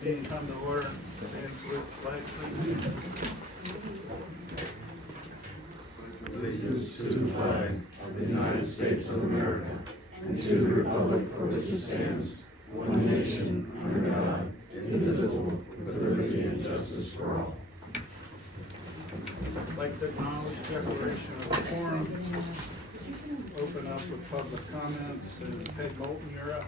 Meeting come to order. Stand salute the flag, please. Allegiance to the flag of the United States of America and to the republic for which it stands, one nation, under God, indivisible, with liberty and justice for all. I'd like to acknowledge declaration of a quorum. Open up with public comments, and Peg Moulton, you're up.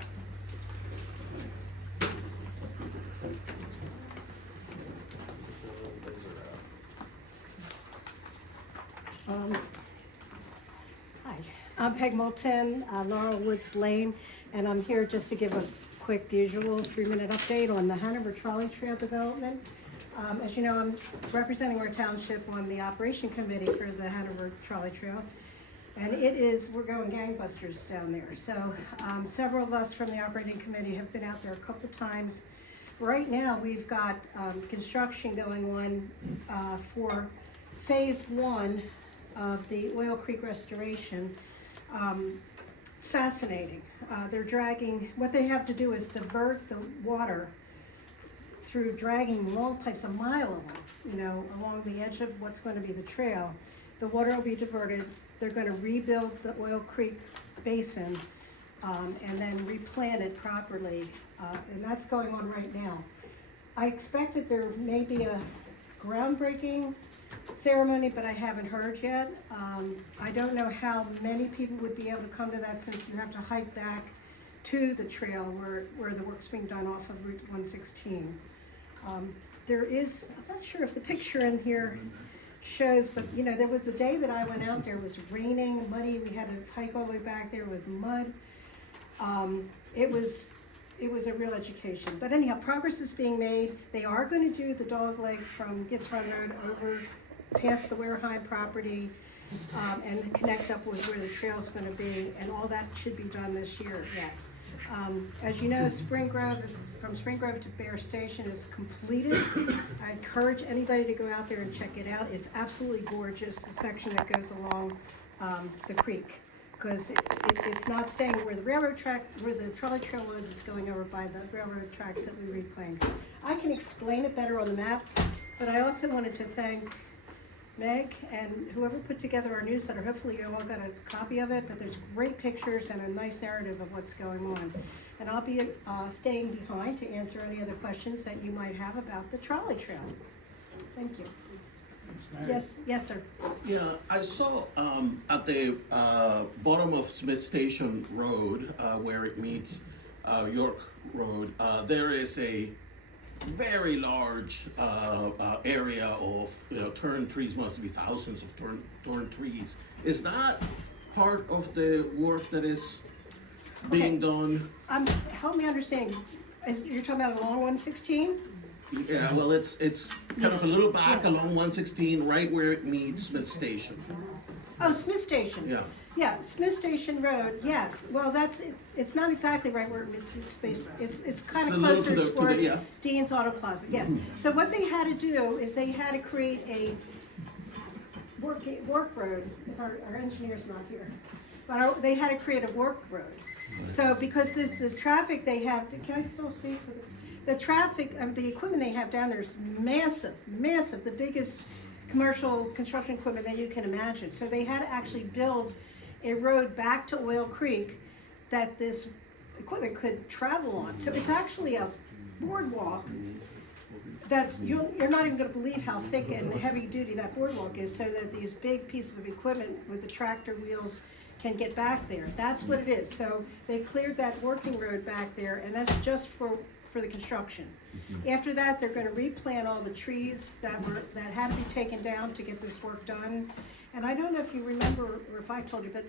Hi, I'm Peg Moulton, Laurel Woods Lane, and I'm here just to give a quick usual 3-minute update on the Heidelberg Trolley Trail development. As you know, I'm representing our township on the operation committee for the Heidelberg Trolley Trail. And we're going gangbusters down there. So several of us from the operating committee have been out there a couple times. Right now, we've got construction going on for phase 1 of the Oil Creek restoration. It's fascinating. What they have to do is divert the water through dragging long pipes, a mile of them, along the edge of what's going to be the trail. The water will be diverted. They're going to rebuild the Oil Creek basin and then replant it properly. And that's going on right now. I expect that there may be a groundbreaking ceremony, but I haven't heard yet. I don't know how many people would be able to come to that since you have to hike back to the trail where the work's being done off of Route 116. I'm not sure if the picture in here shows, but there was the day that I went out there, it was raining, muddy, we had to hike all the way back there with mud. It was a real education. But anyhow, progress is being made. They are going to do the dog leg from Gitz Run Road over past the Wareheim property and connect up with where the trail's going to be, and all that should be done this year yet. As you know, from Spring Grove to Bear Station is completed. I encourage anybody to go out there and check it out. It's absolutely gorgeous, the section that goes along the creek, because it's not staying where the trolley trail was. It's going over by the railroad tracks that we reclaimed. I can explain it better on the map, but I also wanted to thank Meg and whoever put together our newsletter. Hopefully you all got a copy of it, but there's great pictures and a nice narrative of what's going on. And I'll be staying behind to answer any other questions that you might have about the trolley trail. Thank you. Yes, sir. Yeah, I saw at the bottom of Smith Station Road, where it meets York Road, there is a very large area of turned trees. Must be thousands of turned trees. Is that part of the work that is being done? Help me understand. You're talking about along 116? Yeah, well, it's kind of a little back along 116, right where it meets Smith Station. Oh, Smith Station. Yeah. Yeah, Smith Station Road, yes. Well, it's not exactly right where it meets space. It's kind of closer towards Dean's Auto Plaza, yes. So what they had to do is they had to create a work road, because our engineer's not here. But they had to create a work road. So because the traffic they have, can I still speak? The traffic, the equipment they have down there is massive, the biggest commercial construction equipment that you can imagine. So they had to actually build a road back to Oil Creek that this equipment could travel on. So it's actually a boardwalk you're not even going to believe how thick and heavy duty that boardwalk is, so that these big pieces of equipment with the tractor wheels can get back there. That's what it is. So they cleared that working road back there, and that's just for the construction. After that, they're going to replant all the trees that had to be taken down to get this work done. And I don't know if you remember, or if I told you, but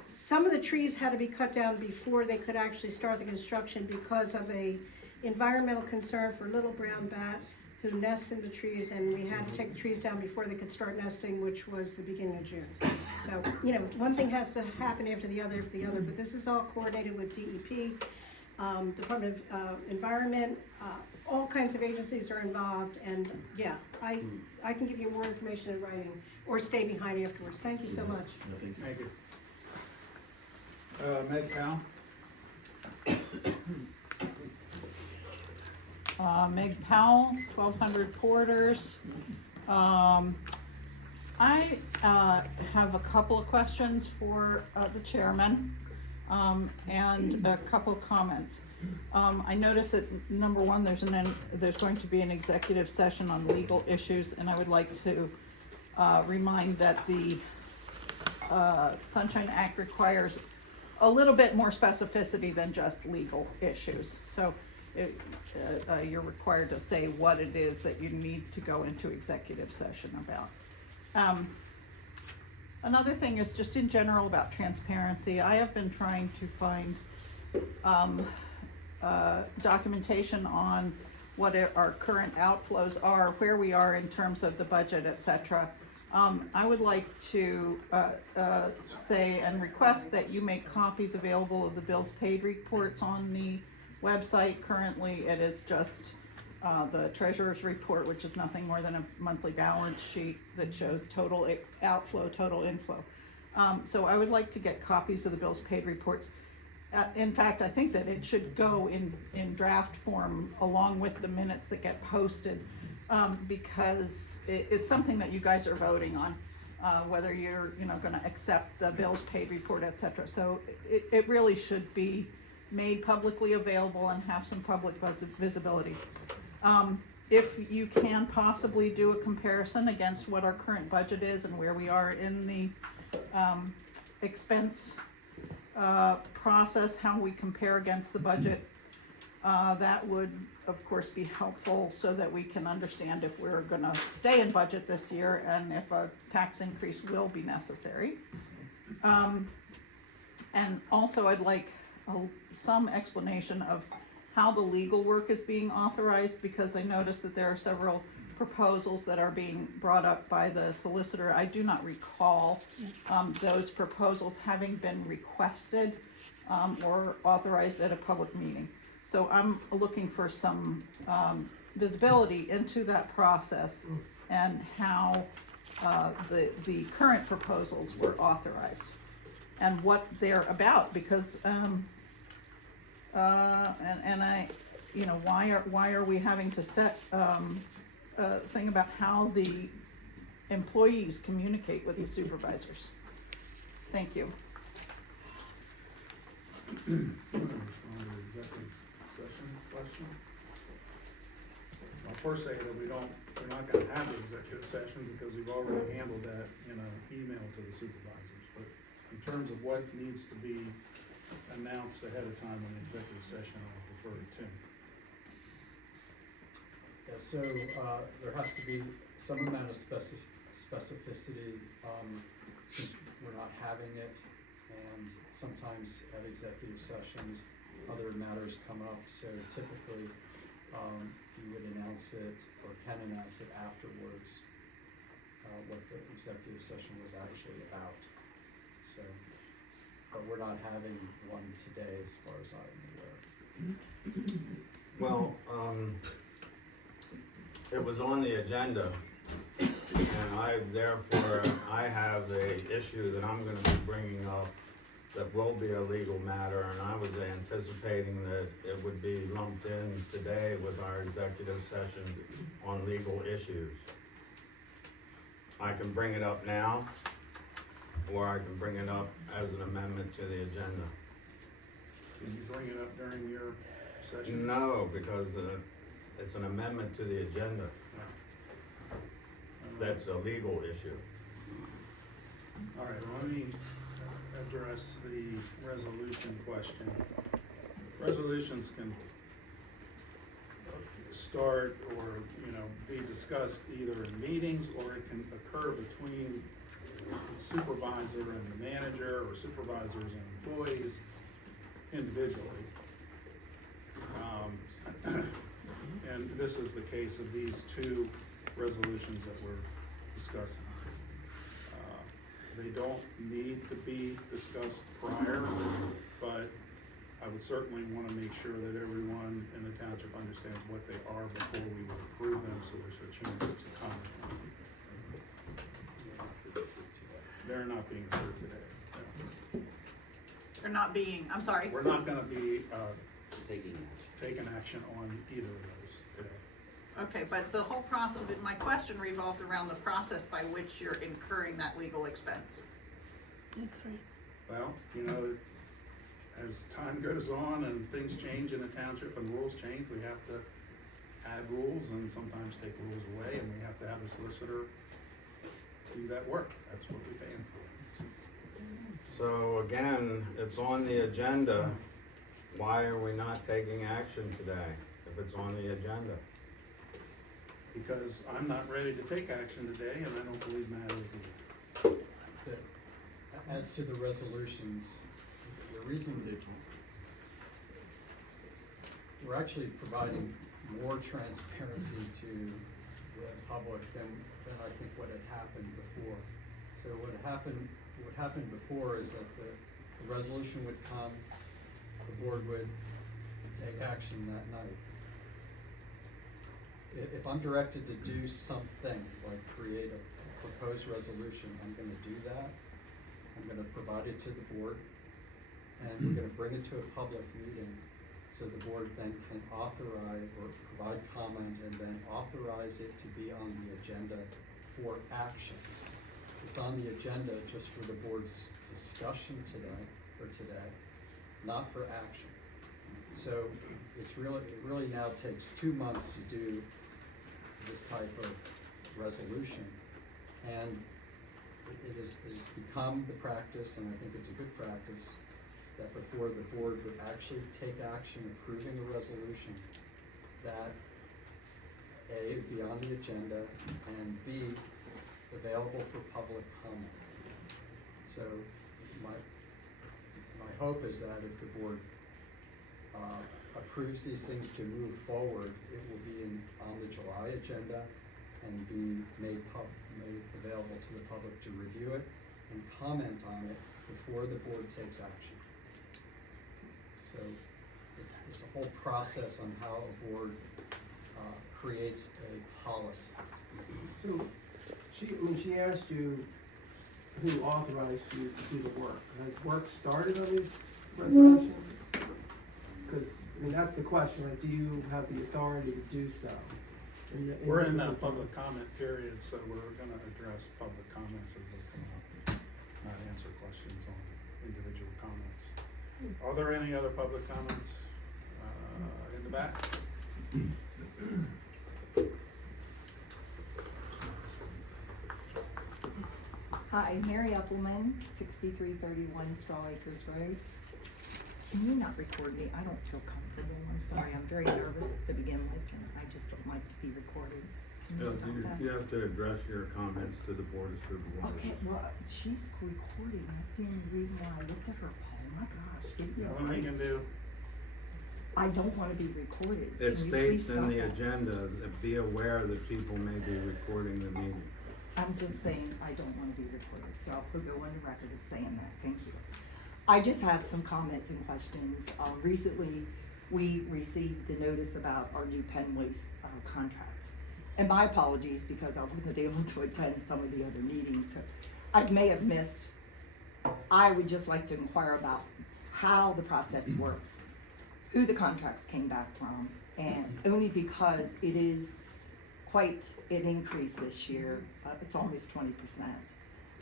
some of the trees had to be cut down before they could actually start the construction because of a environmental concern for little brown bat who nests in the trees, and we had to take the trees down before they could start nesting, which was the beginning of June. So, one thing has to happen after the other, but this is all coordinated with DEP, Department of Environment, all kinds of agencies are involved, and yeah, I can give you more information in writing or stay behind afterwards. Thank you so much. Thank you. Meg Powell. Meg Powell, 1200 Porters. I have a couple of questions for the chairman, and a couple of comments. I noticed that number one, there's going to be an executive session on legal issues, and I would like to remind that the Sunshine Act requires a little bit more specificity than just legal issues. So you're required to say what it is that you need to go into executive session about. Another thing is just in general about transparency. I have been trying to find documentation on what our current outflows are, where we are in terms of the budget, etc. I would like to say and request that you make copies available of the bills paid reports on the website. Currently, it is just the treasurer's report, which is nothing more than a monthly balance sheet that shows total outflow, total inflow. So I would like to get copies of the bills paid reports. In fact, I think that it should go in draft form along with the minutes that get posted, because it's something that you guys are voting on, whether you're going to accept the bills paid report, etc. So it really should be made publicly available and have some public visibility. If you can possibly do a comparison against what our current budget is and where we are in the expense process, how we compare against the budget, that would of course be helpful so that we can understand if we're gonna stay in budget this year and if a tax increase will be necessary. And also I'd like some explanation of how the legal work is being authorized, because I noticed that there are several proposals that are being brought up by the solicitor. I do not recall those proposals having been requested or authorized at a public meeting. So I'm looking for some visibility into that process and how the current proposals were authorized and what they're about, because and I, why are we having to set a thing about how the employees communicate with the supervisors? Thank you. Question? I'll first say that we're not gonna have the executive session because we've already handled that in an email to the supervisors. But in terms of what needs to be announced ahead of time in the executive session, I'll defer to Tim. Yeah, so there has to be some amount of specificity since we're not having it, and sometimes at executive sessions other matters come up, so typically you would announce it or can announce it afterwards what the executive session was actually about. So, but we're not having one today as far as I'm aware. Well, it was on the agenda, and I have a issue that I'm gonna be bringing up that will be a legal matter, and I was anticipating that it would be lumped in today with our executive session on legal issues. I can bring it up now, or I can bring it up as an amendment to the agenda. Can you bring it up during your session? No, because it's an amendment to the agenda. That's a legal issue. All right, well, let me address the resolution question. Resolutions can start or, be discussed either in meetings, or it can occur between the supervisor and the manager, or supervisors and employees individually. And this is the case of these two resolutions that we're discussing. They don't need to be discussed prior, but I would certainly want to make sure that everyone in the township understands what they are before we would approve them, so there's a chance to comment on them. They're not being heard today. They're not being, I'm sorry. We're not gonna be taking action on either of those. Okay, but the whole process, my question revolved around the process by which you're incurring that legal expense. That's right. Well, you know, as time goes on and things change in the township and rules change, we have to add rules and sometimes take rules away, and we have to have a solicitor do that work. That's what we pay him for. So again, it's on the agenda. Why are we not taking action today if it's on the agenda? Because I'm not ready to take action today, and I don't believe Matt is either. As to the resolutions, the reason that we're actually providing more transparency to the public than I think what had happened before. So what happened before is that the resolution would come, the board would take action that night. If I'm directed to do something, like create a proposed resolution, I'm gonna do that. I'm gonna provide it to the board, and we're gonna bring it to a public meeting, so the board then can authorize or provide comment and then authorize it to be on the agenda for action. It's on the agenda just for the board's discussion today, not for action. So it really now takes 2 months to do this type of resolution. And it has become the practice, and I think it's a good practice, that before the board would actually take action approving a resolution, that A, it'd be on the agenda, and B, available for public comment. So my hope is that if the board approves these things to move forward, it will be on the July agenda and be made available to the public to review it and comment on it before the board takes action. So it's a whole process on how a board creates a policy. So, she asked you who authorized you to do the work. Has work started on these resolutions? Because, that's the question, like, do you have the authority to do so? We're in that public comment period, so we're gonna address public comments as they come up, not answer questions on individual comments. Are there any other public comments, in the back? Hi, Mary Uppelman, 6331 Straw Acres Road. Can you not record me? I don't feel comfortable. I'm sorry. I'm very nervous to begin with, and I just don't like to be recorded. Can you stop that? You have to address your comments to the board of supervisors. Okay, well, she's recording. That's the only reason why I looked at her. Oh my gosh. Give me a The only thing you break. can do, I don't want to be recorded. It Can you states please in stop the that? agenda that be aware that people may be recording the meeting. I'm just saying I don't want to be recorded, so I'll go on the record of saying that. Thank you. I just have some comments and questions. Recently, we received the notice about our new Penn Waste contract. And my apologies because I wasn't able to attend some of the other meetings. So I may have missed. I would just like to inquire about how the process works, who the contracts came back from, and only because it is quite an increase this year. It's almost 20%.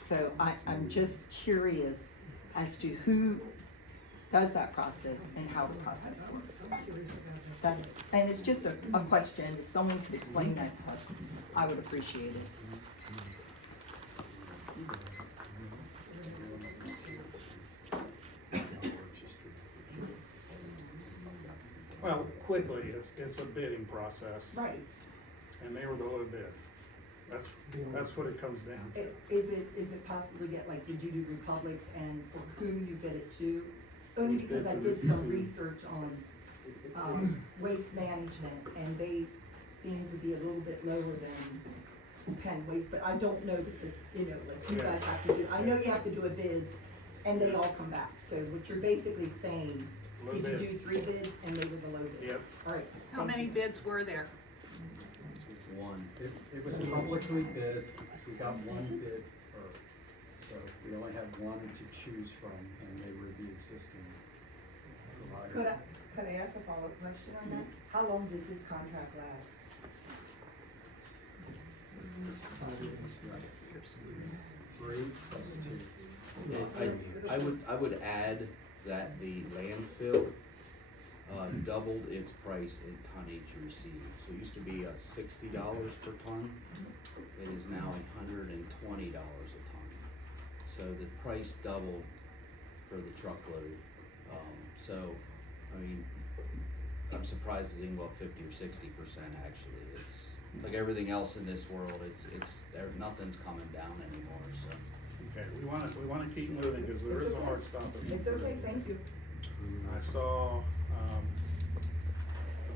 So I'm just curious as to who does that process and how the process works. And it's just a question. If someone could explain that to us, I would appreciate it. well, quickly, it's a bidding process. Right. And they were the low bid. That's what it comes down to. Is it possible to get, like, did you do Republics and or who you bid it to? Only because I did some research on waste management, and they seem to be a little bit lower than Penn Waste, but I don't know that this, like you guys have to do. I know you have to do a bid, and they all come back. So what you're basically saying, Low did bid. you do 3 bids and they were the low bid? Yep. All right. How thank many you. bids were there? It was publicly bid, we got 1 bid per, so we only had 1 to choose from, and they were the existing provider. Could I ask a follow-up question on that? How long does this contract last? 3 plus 2. Yeah, I would add that the landfill, doubled its price in tonnage received. So it used to be $60 per ton, it is now $120 a ton. So the price doubled for the truckload. So, I mean, I'm surprised it didn't go up 50 or 60% actually. It's like everything else in this world, nothing's coming down anymore, so. Okay, we wanna keep moving, cause there is a hard stop at It's okay, thank you. I saw,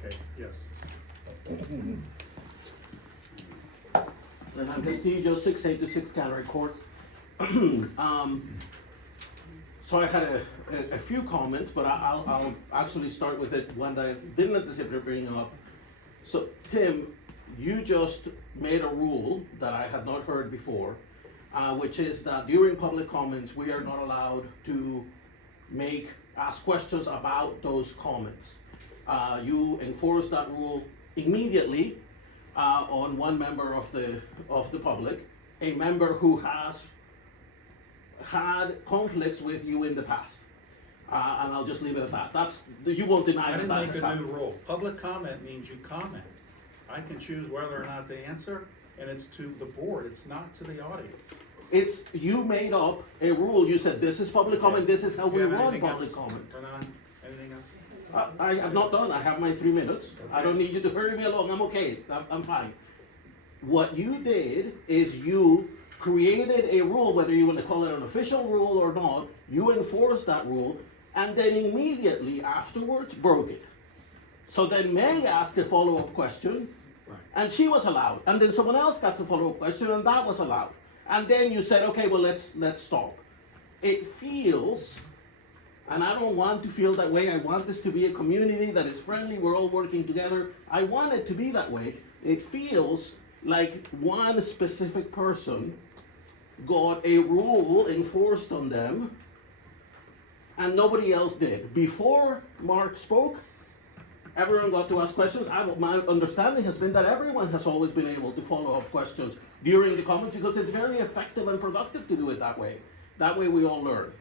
okay, yes. Renan Castillo, 686 Cannery Court. So I had a few comments, but I'll actually start with it, one that I didn't anticipate bringing up. So Tim, you just made a rule that I had not heard before, which is that during public comments, we are not allowed to ask questions about those comments. You enforce that rule immediately on one member of the public, a member who has had conflicts with you in the past. And I'll just leave it at that. You won't deny I that didn't that make has a new happened. rule. Public comment means you comment. I can choose whether or not to answer, and it's to the board, it's not to the audience. You made up a rule. You said this is public comment, this is how we You have run anything public else? comment. Renan, anything else? I am not done. I have my 3 minutes. I don't need you to hurry me along. I'm okay. I'm fine. What you did is you created a rule, whether you want to call it an official rule or not, you enforced that rule, and then immediately afterwards broke it. So then May asked a follow-up question, Right. and she was allowed. And then someone else got the follow-up question, and that was allowed. And then you said, okay, well, let's stop. It feels, and I don't want to feel that way. I want this to be a community that is friendly. We're all working together. I want it to be that way. It feels like one specific person got a rule enforced on them, and nobody else did. Before Mark spoke, everyone got to ask questions. My understanding has been that everyone has always been able to follow up questions during the comments because it's very effective and productive to do it that way. That way we all learn.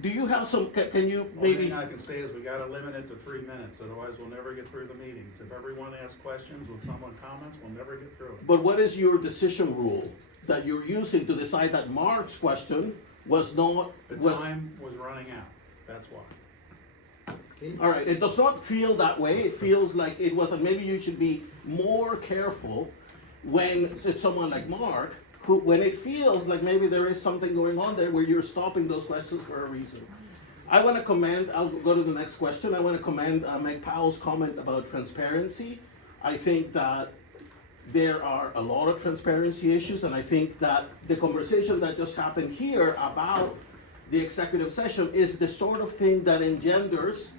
Do you have some, can you Only maybe? thing I can say is we gotta limit it to 3 minutes, otherwise we'll never get through the meetings. If everyone asks questions when someone comments, we'll never get through it. But what is your decision rule that you're using to decide that Mark's question was not, The was, time was running out, that's why. all right, it does not feel that way. It feels like it was, and maybe you should be more careful when it's someone like Mark, who, when it feels like maybe there is something going on there where you're stopping those questions for a reason. I want to commend, I'll go to the next question. I want to commend Meg Powell's comment about transparency. I think that there are a lot of transparency issues, and I think that the conversation that just happened here about the executive session is the sort of thing that engenders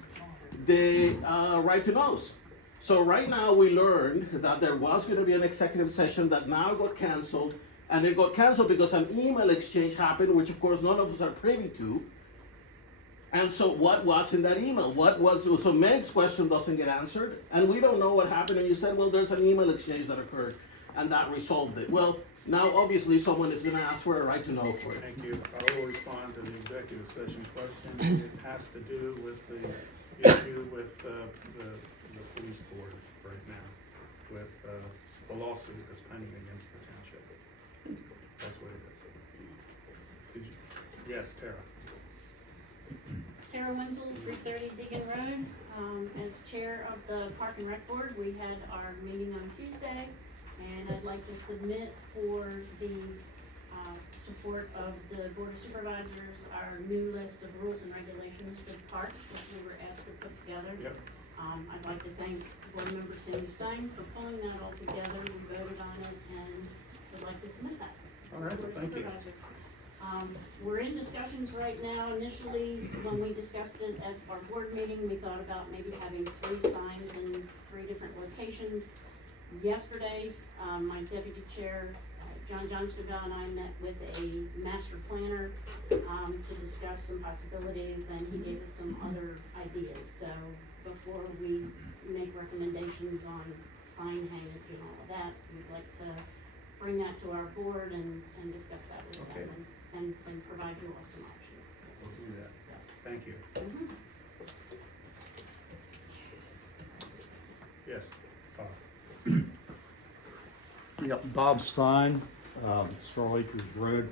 the right to knows. So right now we learned that there was going to be an executive session that now got canceled, and it got canceled because an email exchange happened, which of course none of us are privy to. And so what was in that email? So Meg's question doesn't get answered, and we don't know what happened, and you said, well, there's an email exchange that occurred, and that resolved it. Well, now obviously someone is gonna ask for a right to know for it. Thank you. I will respond to the executive session question. It has to do with the issue with the police board right now, with the lawsuit that's pending against the township. That's what it is. Did you? Yes, Tara. Tara Wenzel, 330 Deegan Road. As chair of the Park and Rec Board, we had our meeting on Tuesday, and I'd like to submit for the support of the Board of Supervisors our new list of rules and regulations for the park that we were asked to put together. Yep. I'd like to thank Board Member Cindy Stein for pulling that all together. We voted on it, and would like to submit that. All right, Board of thank you. Supervisors. We're in discussions right now. Initially, when we discussed it at our board meeting, we thought about maybe having 3 signs in 3 different locations. Yesterday, my deputy chair, John Johnstonville, and I met with a master planner to discuss some possibilities, and he gave us some other ideas. So before we make recommendations on sign hangage and all of that, we'd like to bring that to our board and discuss that with Okay. them and provide you all some options. We'll do that. So, Thank you. mhm. Yes, Bob. Yep, Bob Stein, Straw Acres Road.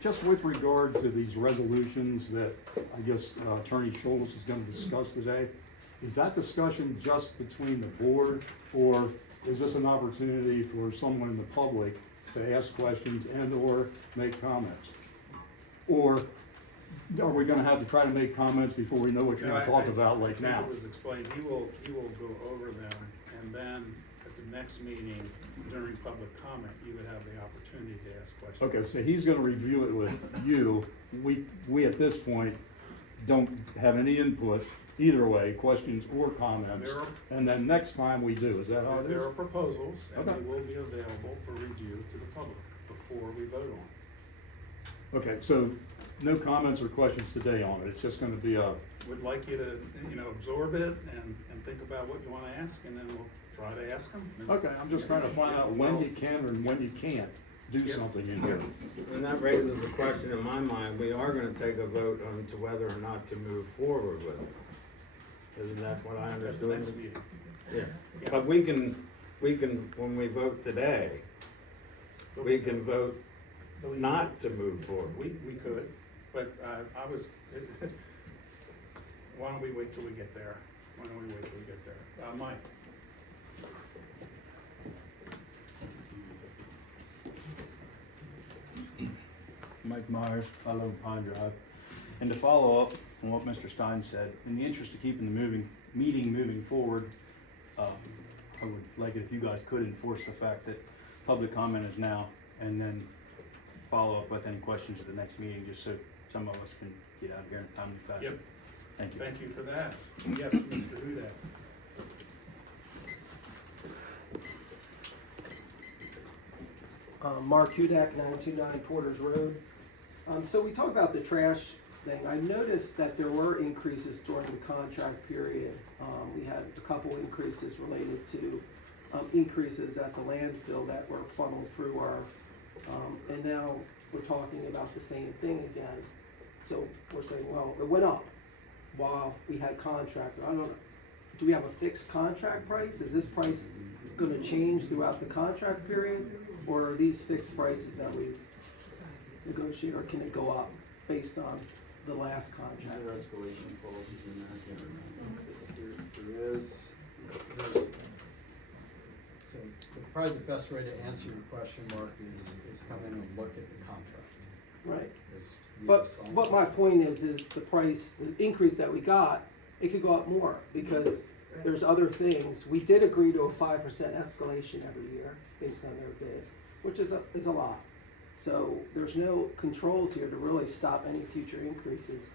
Just with regard to these resolutions that I guess Attorney Schultz is gonna discuss today, is that discussion just between the board, or is this an opportunity for someone in the public to ask questions and/or make comments? Or are we gonna have to try to make comments before we know what you're gonna talk about like now? I think it was explained, he will go over them, and then at the next meeting, during public comment, you would have the opportunity to ask questions. Okay, so he's gonna review it with you. We at this point don't have any input either way, questions or comments. There are- And then next time we do, is that how it There are is? proposals, and Okay. they will be available for review to the public before we vote on it. Okay, so no comments or questions today on it. It's just gonna be a, Would like you to, absorb it and think about what you wanna ask, and then we'll try to ask them. okay, I'm just trying to find out when you can and when you can't do Yeah. something in here. And that raises a question in my mind, we are gonna take a vote on to whether or not to move forward with it. Isn't that what I At the understood? next meeting. Yeah, but we can, when we vote today, we can vote not to move forward. We could, but, I was, why don't we wait till we get there? Mike? Mike Myers, 11 Pine Drive. And to follow up on what Mr. Stein said, in the interest of keeping the meeting moving forward, I would like it if you guys could enforce the fact that public comment is now, and then follow up with any questions at the next meeting, just so some of us can get out of here in a timely fashion. Yep. Thank you. Thank you for that. Yes, Mr. Hudak. Mark Hudak, 929 Porter's Road. So we talked about the trash thing. I noticed that there were increases during the contract period. We had a couple increases related to increases at the landfill that were funneled through our, and now we're talking about the same thing again. So we're saying, well, it went up while we had contract. I don't know, do we have a fixed contract price? Is this price gonna change throughout the contract period? Or are these fixed prices that we negotiate, or can it go up based on the last contract? There escalation clauses in there, I can't remember. There is, there's, so probably the best way to answer your question, Mark, is come in and look at the contract. Right. Is we But assign- what my point is the price, the increase that we got, it could go up more, because there's other things. We did agree to a 5% escalation every year based on their bid, which is a lot. So there's no controls here to really stop any future increases.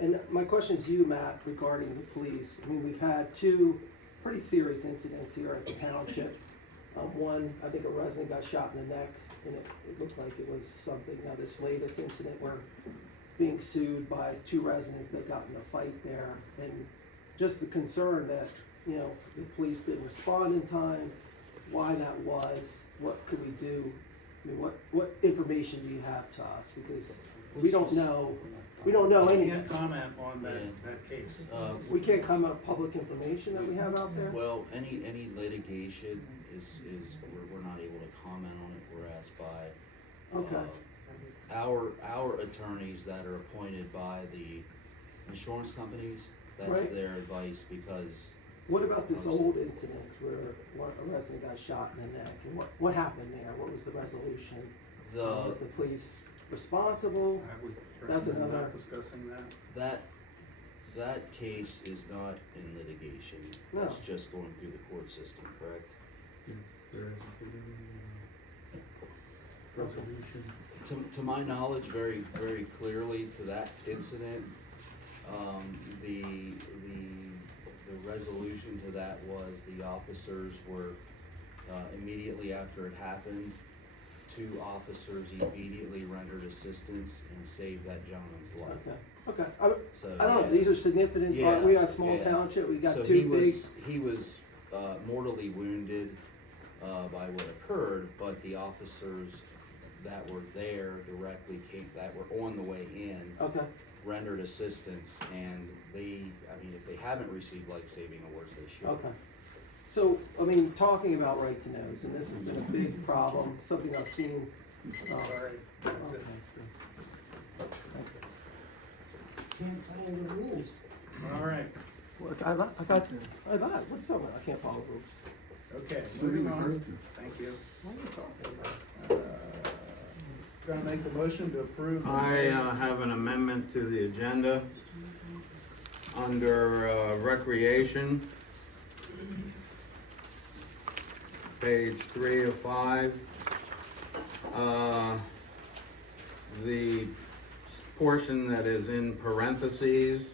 And my question to you, Matt, regarding the police. I mean, we've had two pretty serious incidents here at the township. One, I think a resident got shot in the neck, and it looked like it was something. Now this latest incident, we're being sued by two residents that got in a fight there, and just the concern that, the police didn't respond in time, why that was, what could we do? I mean, what information do you have to us? Because we don't know I anything. can't comment on Yeah. that case. We can't come up with public information that we have out there? Well, any litigation is, we're not able to comment on it, whereas by, Okay. our attorneys that are appointed by the insurance companies, that's Right. their advice, because What about this old incident where a resident got shot in the neck? And what happened there? What was the resolution? Was the police responsible? I would That's recommend another- not discussing that. that case is not in litigation. No. That's just going through the court system, correct? Resolution. To my knowledge, very, very clearly to that incident, the resolution to that was the officers were, immediately after it happened, two officers immediately rendered assistance and saved that gentleman's life. Okay. So, I don't know, yeah. these are significant, we got a small Yeah. township, we got So two big. he was mortally wounded, by what occurred, but the officers that were there directly that were on the way in Okay. rendered assistance, and they, I mean, if they haven't received life-saving awards, they should. Okay. So, I mean, talking about right to knows, and this has been a big problem, something I've seen. Sorry, that's it. Can't play the rules. All right, What, I got, what are you talking about? I can't follow rules. okay, moving on. Thank you. What are you talking about? Gonna make the motion to approve. I have an amendment to the agenda under recreation. Page 3 of 5. The portion that is in parentheses,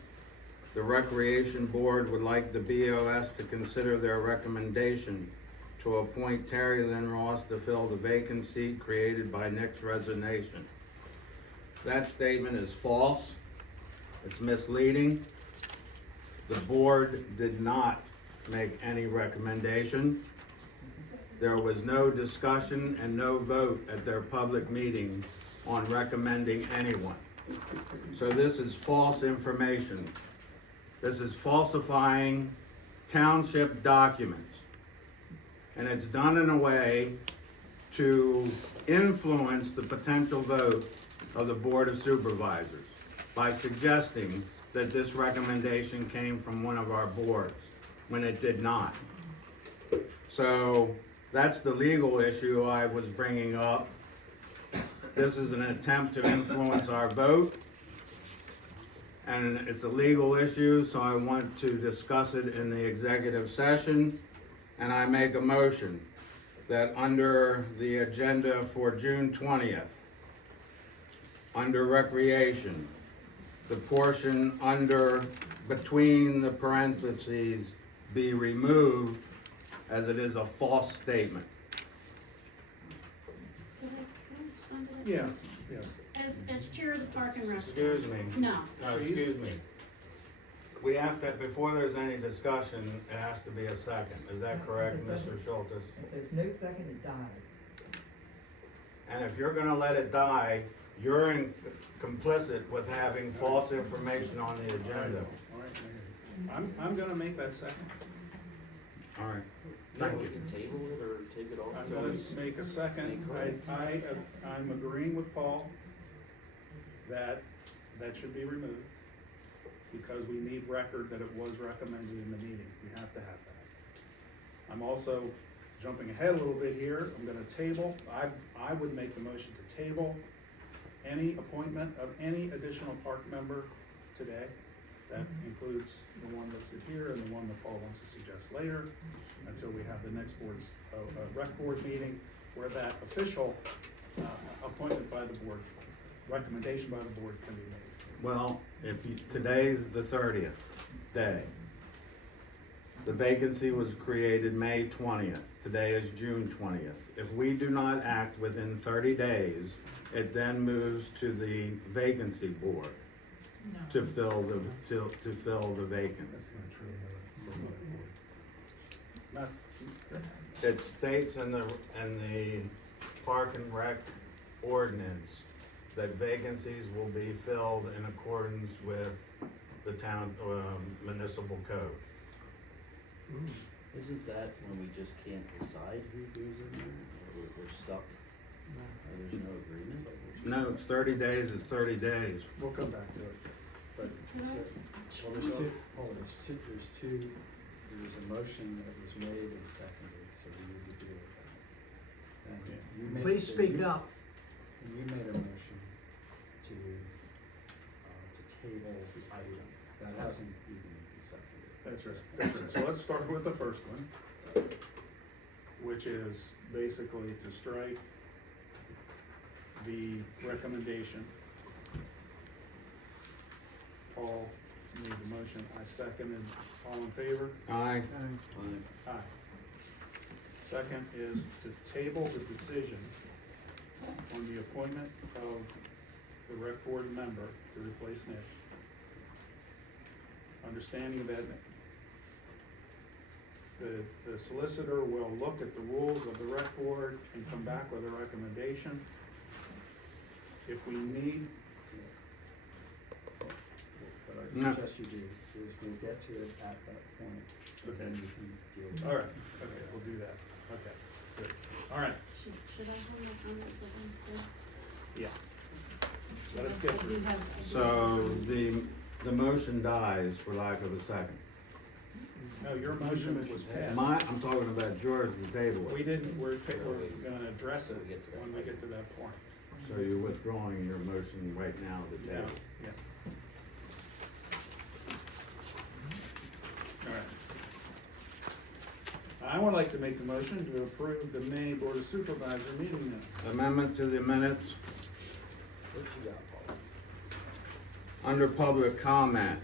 the Recreation Board would like the BOS to consider their recommendation to appoint Terry Lynn Ross to fill the vacancy created by Nick's resignation. That statement is false. It's misleading. The board did not make any recommendation. There was no discussion and no vote at their public meeting on recommending anyone. So this is false information. This is falsifying township documents. And it's done in a way to influence the potential vote of the Board of Supervisors by suggesting that this recommendation came from one of our boards, when it did not. So that's the legal issue I was bringing up. This is an attempt to influence our vote, and it's a legal issue, so I want to discuss it in the executive session. And I make a motion that under the agenda for June 20th, under recreation, the portion between the parentheses be removed, as it is a false statement. Can I respond to that? Yeah, yeah. As chair of the park and restaurant. Excuse me. No. No, excuse me. We have to, before there's any discussion, it has to be a second. Is that correct, Mr. Schultz? If there's no second, it dies. And if you're gonna let it die, you're complicit with having false information on the agenda. All right, Mayor. I'm gonna make that second. All right. No, Thank we you. can table it or take it off. I'm gonna make a second. I'm agreeing with Paul that should be removed, because we need record that it was recommended in the meeting. We have to have that. I'm also jumping ahead a little bit here. I'm gonna table, I would make the motion to table any appointment of any additional park member today. That includes the one listed here and the one that Paul wants to suggest later, until we have the next board's, rec board meeting, where that official, appointment by the board, recommendation by the board can be made. Well, today's the 30th day. The vacancy was created May 20th. Today is June 20th. If we do not act within 30 days, it then moves to the vacancy board to fill the vacancy. That's not true. Not, It states in the Park and Rec ordinance that vacancies will be filled in accordance with the town, municipal code. Isn't that when we just can't decide who goes in there, or we're stuck, or there's no agreement? No, it's 30 days, it's 30 days. we'll come back to it. But, so, well, there's a motion that was made and seconded, so we need to deal with that. And you made- Please speak up. And you made a motion to table the item, that hasn't even been seconded. That's right. So let's start with the first one, which is basically to strike the recommendation. Paul made the motion, I seconded. All in favor? Aye. Aye. Second is to table the decision on the appointment of the rec board member to replace Nick. Understanding that The solicitor will look at the rules of the rec board and come back with a recommendation. If we need, What I No. suggest you do is we'll get to it at that point, and then you can deal with it. all right, okay, we'll do that, okay, good, all right, Should I have my comments on yeah. Let us get that? I through. do have. So the motion dies for lack of a second. No, your motion was passed. I'm talking about yours, the table. We didn't, we're gonna address it when we get to that point. So you're withdrawing your motion right now, the Yeah, table. yeah. All right. I would like to make a motion to approve the May Board of Supervisor meeting minutes. Amendment to the minutes. Under public comment.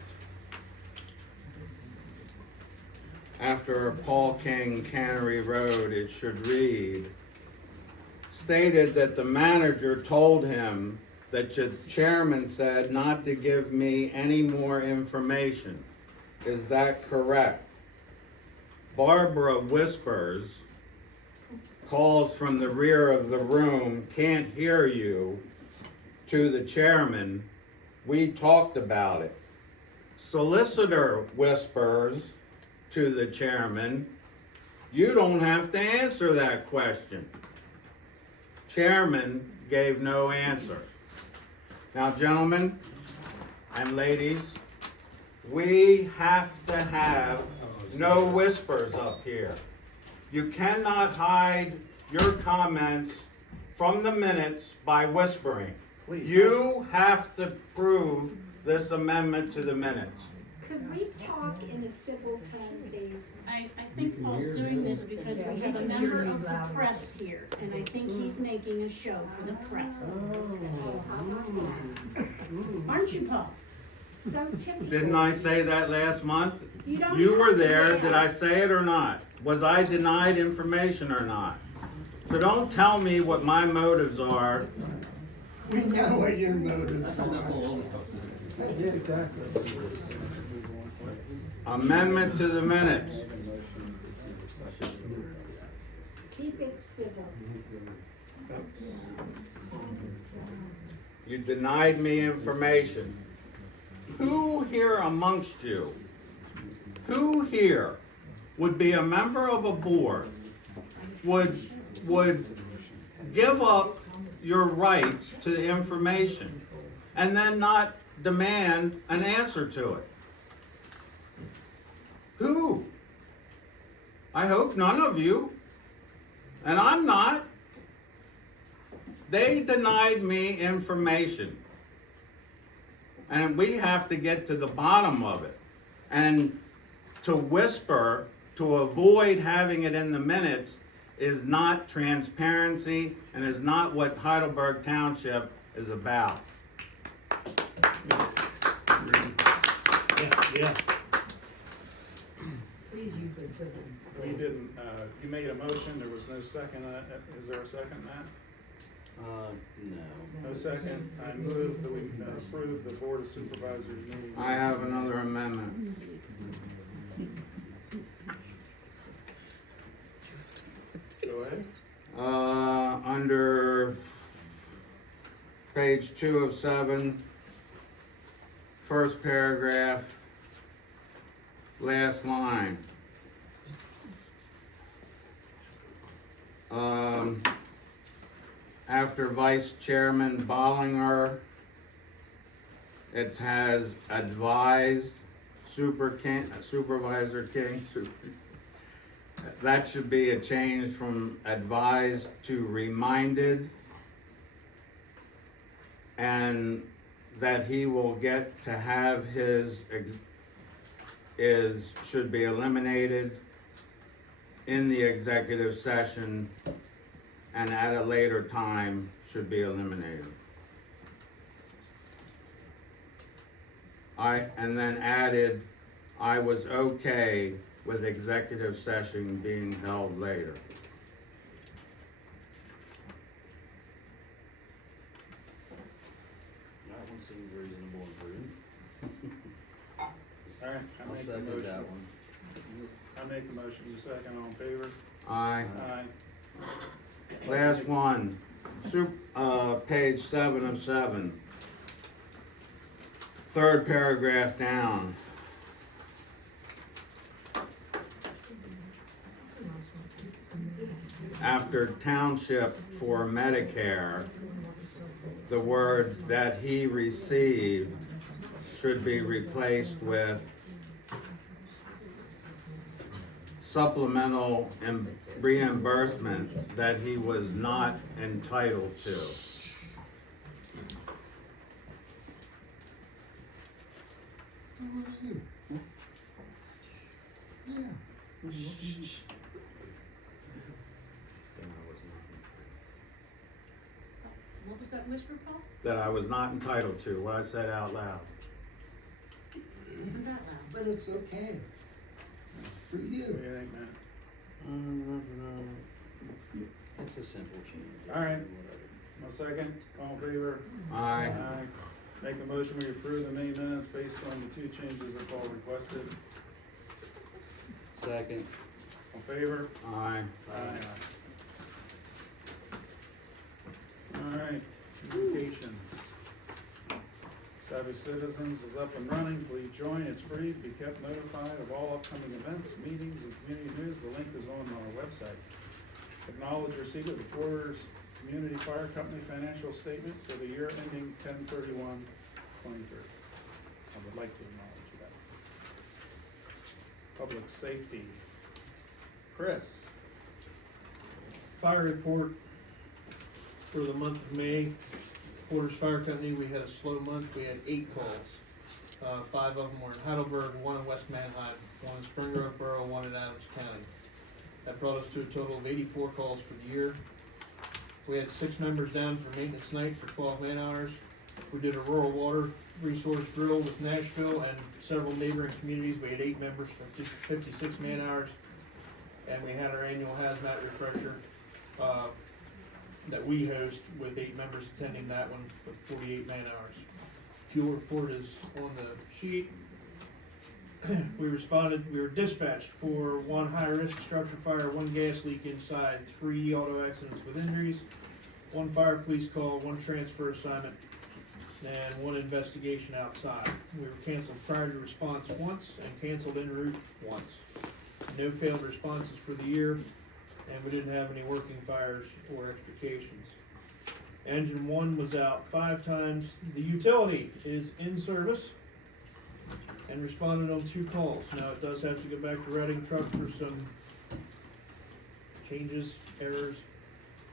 After Paul King Cannery Road, it should read, stated that the manager told him that the chairman said not to give me any more information. Is that correct? Barbara whispers, calls from the rear of the room, can't hear you, to the chairman, we talked about it. Solicitor whispers to the chairman, you don't have to answer that question. Chairman gave no answer. Now, gentlemen and ladies, we have to have no whispers up here. You cannot hide your comments from the minutes by whispering. Please. You have to prove this amendment to the minutes. Could we talk in a civil tone, please? I think Paul's doing this because we have a member of the press here, and I think he's making a show for the press. Aren't you, Paul? So typical. Didn't I say that last month? You don't You were have to there, laugh. did I say it or not? Was I denied information or not? So don't tell me what my motives are. We know what your motives are. Yeah, exactly. Amendment to the minutes. Keep it civil. You denied me information. Who here amongst you, who here would be a member of a board, would give up your rights to the information and then not demand an answer to it? Who? I hope none of you. And I'm not. They denied me information. And we have to get to the bottom of it. And to whisper, to avoid having it in the minutes, is not transparency and is not what Heidelberg Township is about. Yeah. Please use the civil. We didn't, you made a motion, there was no second, is there a second, Matt? No. No second, I move that we approve the Board of Supervisors meeting. I have another amendment. Go ahead. Under page 2 of 7, first paragraph, last line. After Vice Chairman Bollinger, it has advised Supervisor King. That should be a change from advised to reminded. And that he will get to have should be eliminated in the executive session and at a later time should be eliminated. And then added, I was okay with executive session being held later. That one seems reasonable and prudent. All right, I'll second that one. I make a motion, you second, all in favor? Aye. Aye. Last one, page 7 of 7. Third paragraph down. After township for Medicare, the words that he received should be replaced with supplemental reimbursement that he was not entitled to. What was that whisper, Paul? That I was not entitled to, what I said out loud. Isn't that loud? But it's okay. For What do you. you think, Matt? It's a simple change. All right. No second, all in favor? Aye. Make a motion, we approve the May minutes based on the 2 changes that Paul requested. Second. All in favor? Aye. Aye. All right, communications. Savvy Citizens is up and running, please join, it's free, be kept notified of all upcoming events, meetings, and community news, the link is on our website. Acknowledge receipt of the Porter's Community Fire Company financial statement for the year ending 10/31/23. I would like to acknowledge that. Public safety. Chris? Fire report for the month of May. Porter's Fire Company, we had a slow month. We had 8 calls. 5 of them were in Heidelberg, 1 in West Manheim, 1 in Spring Grove Borough, 1 in Adams County. That brought us to a total of 84 calls for the year. We had 6 members down for maintenance night for 12 man hours. We did a rural water resource drill with Nashville and several neighboring communities. We had 8 members for 56 man hours. And we had our annual hazmat refresher that we host with 8 members attending that one with 48 man hours. Fuel report is on the sheet. We were dispatched for 1 high-risk structure fire, 1 gas leak inside, 3 auto accidents with injuries, 1 fire police call, 1 transfer assignment, and 1 investigation outside. We were canceled prior to response once and canceled en route once. No failed responses for the year, and we didn't have any working fires or extrications. Engine 1 was out 5 times. The utility is in service and responded on 2 calls. Now it does have to go back to Reading Truck for some changes, errors.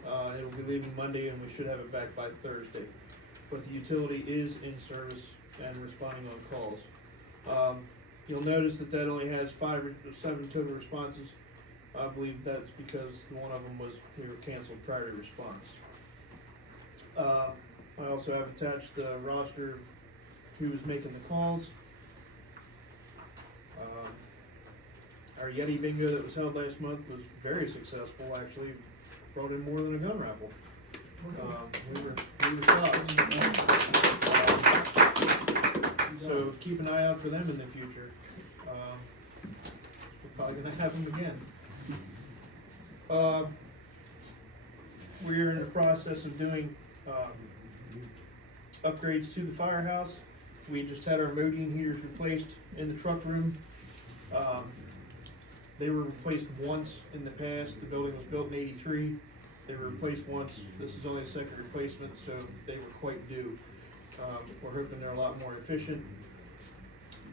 It'll be leaving Monday and we should have it back by Thursday. But the utility is in service and responding on calls. You'll notice that only has 5 or 7 total responses. I believe that's because one of them we were canceled prior to response. I also have attached the roster of who was making the calls. Our Yeti bingo that was held last month was very successful, actually brought in more than a gun raffle. We were shocked. So keep an eye out for them in the future. We're probably gonna have them again. We're in the process of doing upgrades to the firehouse. We just had our modine heaters replaced in the truck room. They were replaced once in the past. The building was built in '83. They were replaced once. This is only a second replacement, so they were quite due. We're hoping they're a lot more efficient.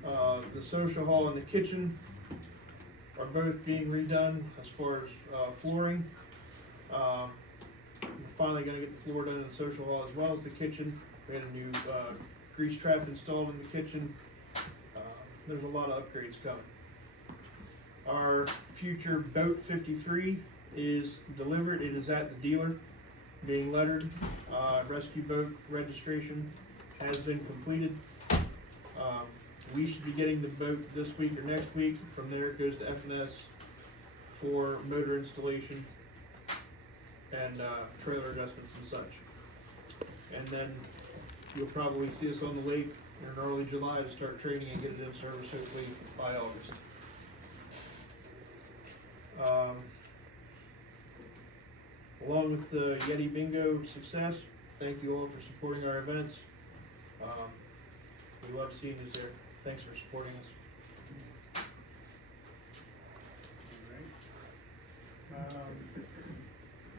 The social hall and the kitchen are both being redone as far as flooring. We're finally gonna get the floor done in the social hall as well as the kitchen. We had a new grease trap installed in the kitchen. There's a lot of upgrades coming. Our future boat 53 is delivered. It is at the dealer, being lettered. Rescue boat registration has been completed. We should be getting the boat this week or next week. From there it goes to FNS for motor installation and trailer adjustments and such. And then you'll probably see us on the lake in early July to start training and get it in service hopefully by August. Along with the Yeti Bingo success, thank you all for supporting our events. We love seeing you there. Thanks for supporting us.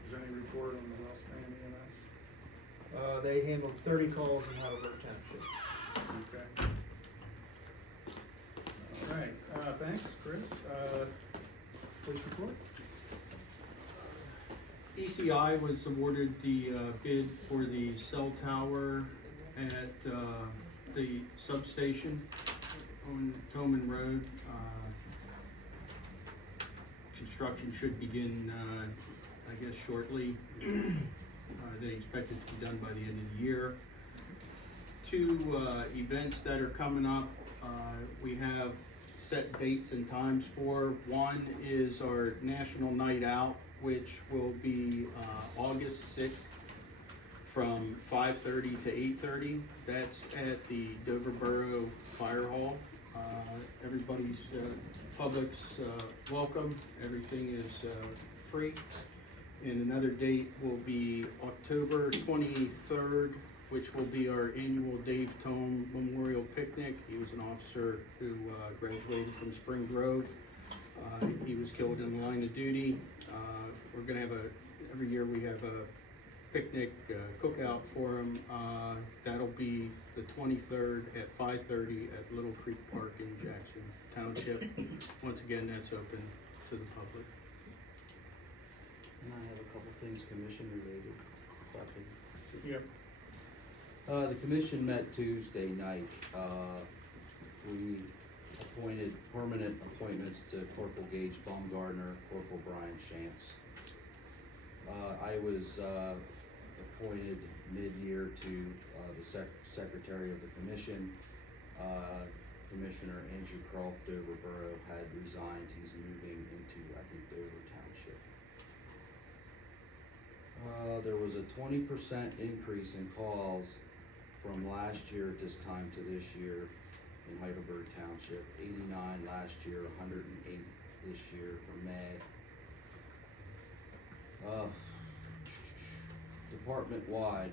Is there any report on the Wellspan EMS? They handled 30 calls in Heidelberg Township. Okay. All right, thanks, Chris. Police report? ECI was awarded the bid for the cell tower at the substation on Tolman Road. Construction should begin, I guess, shortly. They expect it to be done by the end of the year. Two events that are coming up, we have set dates and times for. One is our National Night Out, which will be August 6th from 5:30 to 8:30. That's at the Dover Borough Fire Hall. Everybody's, public's welcome. Everything is free. And another date will be October 23rd, which will be our annual Dave Tome Memorial Picnic. He was an officer who graduated from Spring Grove. He was killed in the line of duty. We're gonna have every year we have a picnic cookout for him. That'll be the 23rd at 5:30 at Little Creek Park in Jackson Township. Once again, that's open to the public. And I have a couple things commission related. Yep. The commission met Tuesday night. We appointed permanent appointments to Corporal Gage Baumgartner, Corporal Brian Shantz. I was appointed mid-year to the secretary of the commission. Commissioner Andrew Croft, Dover Borough, had resigned. He's moving into, I think, Dover Township. There was a 20% increase in calls from last year at this time to this year in Heidelberg Township. 89 last year, 108 this year for May. Department-wide,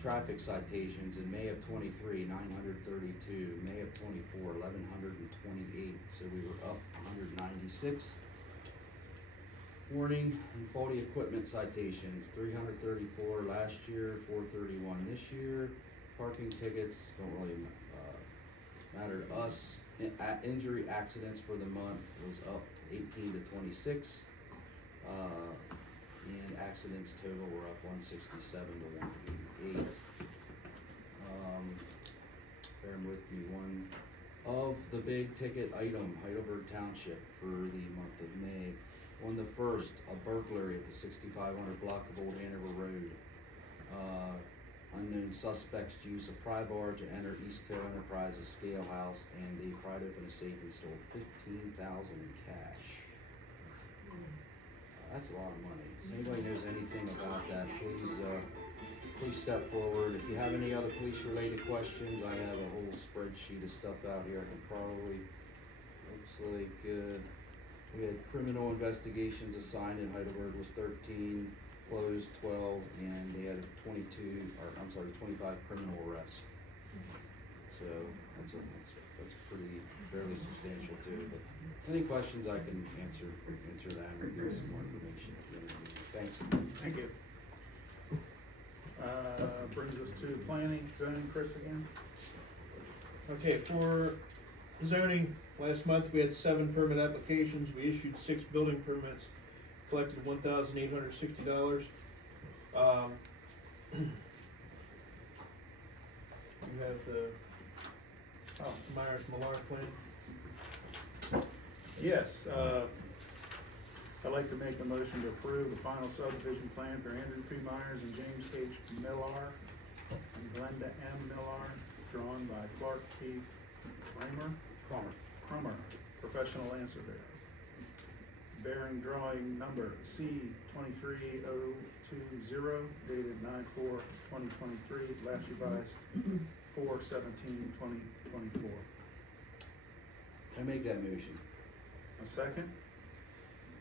traffic citations in May of 23, 932, May of 24, 1,128, so we were up 196. Warning and faulty equipment citations, 334 last year, 431 this year. Parking tickets don't really matter to us. Injury accidents for the month was up 18 to 26. And accidents total were up 167 to 188. Bear with me, one of the big ticket item, Heidelberg Township for the month of May. On the first, a burglary at the 6500 block of Old Hanover Road. Unknown suspects used a pry bar to enter Eastco Enterprises scale house, and they pried open a safe and stole $15,000 in cash. That's a lot of money. If anybody knows anything about that, please step forward. If you have any other police-related questions, I have a whole spreadsheet of stuff out here. I can probably, looks like, we had criminal investigations assigned in Heidelberg was 13, closed 12, and they had 25 criminal arrests. So that's pretty fairly substantial too. But any questions I can answer that or give you some more information at the end of the meeting. Thanks. Thank you. Brings us to planning, zoning, Chris again. Okay, for zoning, last month we had 7 permit applications. We issued 6 building permits, collected $1,860. You have the Myers-Millar plan. Yes, I'd like to make a motion to approve the final subdivision plan for Andrew P. Myers and James H. Millar and Glenda M. Millar, drawn by Clark P. Crummer, professional land surveyor. Bearing drawing number C23020, dated 9/4/2023, last revised 4/17/2024. I make that motion. A second?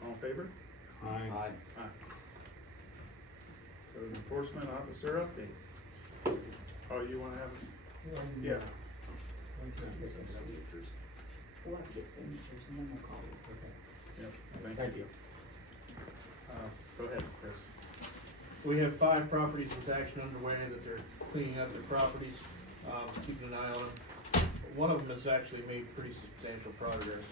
All in favor? Aye. Aye. Aye. Code enforcement officer update. Oh, you wanna have, yeah, We'll have to get signatures and then we'll call you. yeah, thank you. Go ahead, Chris. We have 5 properties with action underway that they're cleaning up their properties, keeping an eye on them. One of them has actually made pretty substantial progress,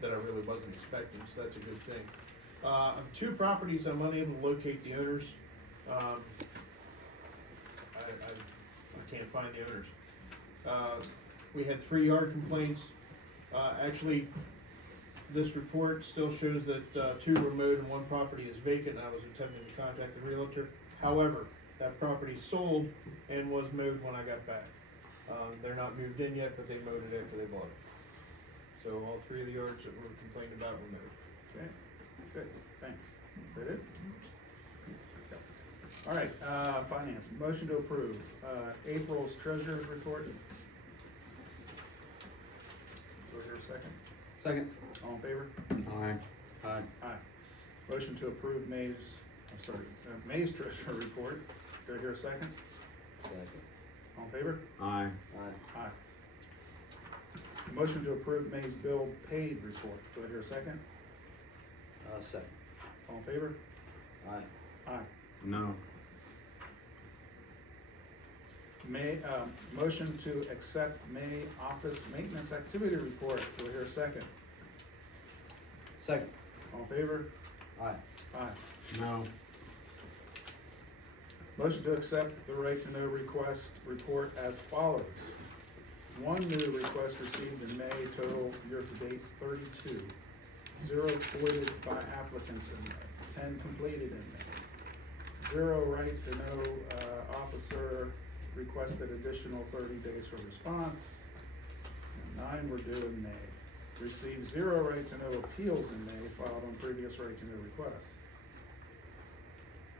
that I really wasn't expecting, so that's a good thing. 2 properties I'm unable to locate the owners. I can't find the owners. We had 3 yard complaints. Actually, this report still shows that 2 were mowed and 1 property is vacant. I was attempting to contact the realtor. However, that property sold and was mowed when I got back. They're not moved in yet, but they mowed it after they bought it. So all 3 of the yards that were complained about were mowed. Okay, good, thanks. Is that it? All right, finance, motion to approve, April's treasurer's report. Do I hear a second? Second. All in favor? Aye. Aye. Aye. Motion to approve May's treasurer report. Do I hear a second? Second. All in favor? Aye. Aye. Aye. Motion to approve May's bill paid report. Do I hear a second? Second. All in favor? Aye. Aye. No. Motion to accept May office maintenance activity report. Do I hear a second? Second. All in favor? Aye. Aye. No. Motion to accept the right to know request report as follows. 1 new request received in May, total year-to-date 32. 0 voided by applicants in May. 10 completed in May. 0 right to know officer requested additional 30 days for response. And 9 were due in May. Received 0 right to know appeals in May filed on previous right to know requests.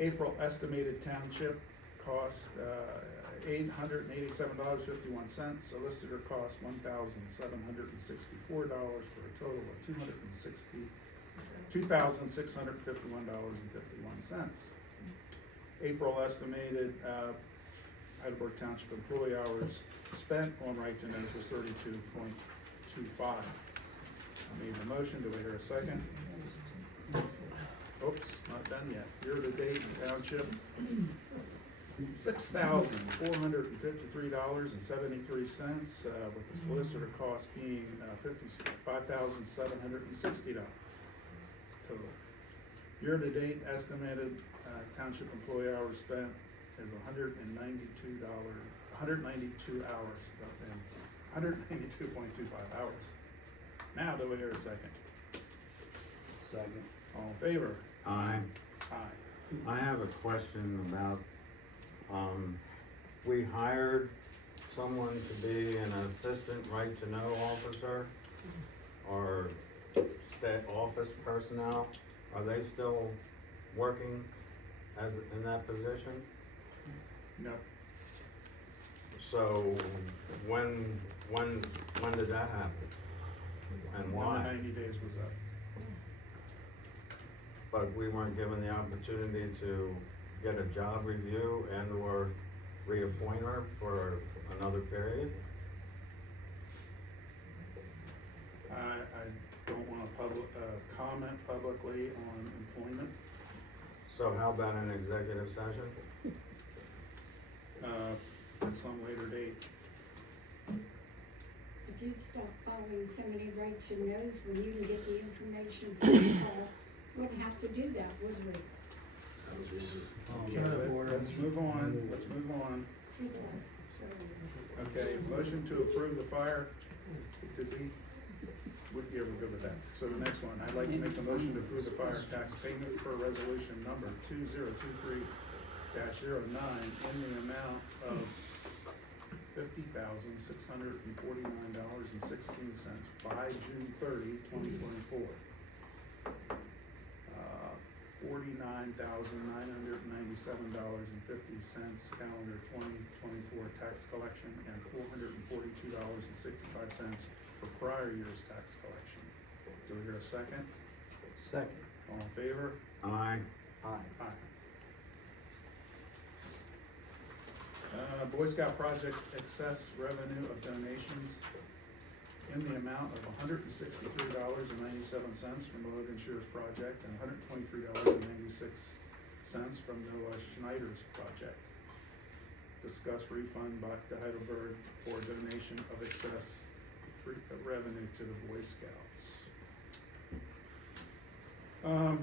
April estimated township cost $887.51. Solicitor cost $1,764 for a total of $2,651.51. April estimated Heidelberg Township employee hours spent on right to knows was 32.25. I made the motion. Do we hear a second? Oops, not done yet. Year-to-date township, $6,453.73, with the solicitor cost being $5,760 total. Year-to-date estimated township employee hours spent is 192 hours, and 192.25 hours. Now, do we hear a second? Second. All in favor? Aye. Aye. I have a question about, we hired someone to be an assistant right to know officer or state office personnel. Are they still working as in that position? No. So when did that happen? And When why? the 90 days was up. But we weren't given the opportunity to get a job review and or reappoint her for another period? I don't want to comment publicly on employment. So how about an executive session? At some later date. If you'd stop following so many right to knows when you can get the information from the call, wouldn't have to do that, would we? Let's move on, let's move on. Okay, motion to approve the fire, did we? Yeah, we're good with that. So the next one, I'd like to make a motion to approve the fire tax payment per resolution number 2023-09 in the amount of $50,649.16 by June 30, 2024. $49,997.50 calendar 2024 tax collection, and $442.65 for prior year's tax collection. Do Do we hear a second? Second. All in favor? Aye. Aye. Boy Scout project excess revenue of donations in the amount of $163.97 from the Logan Shears project and $123.96 from Noah Schneider's project. Discuss refund back to Heidelberg for donation of excess revenue to the Boy Scouts. Do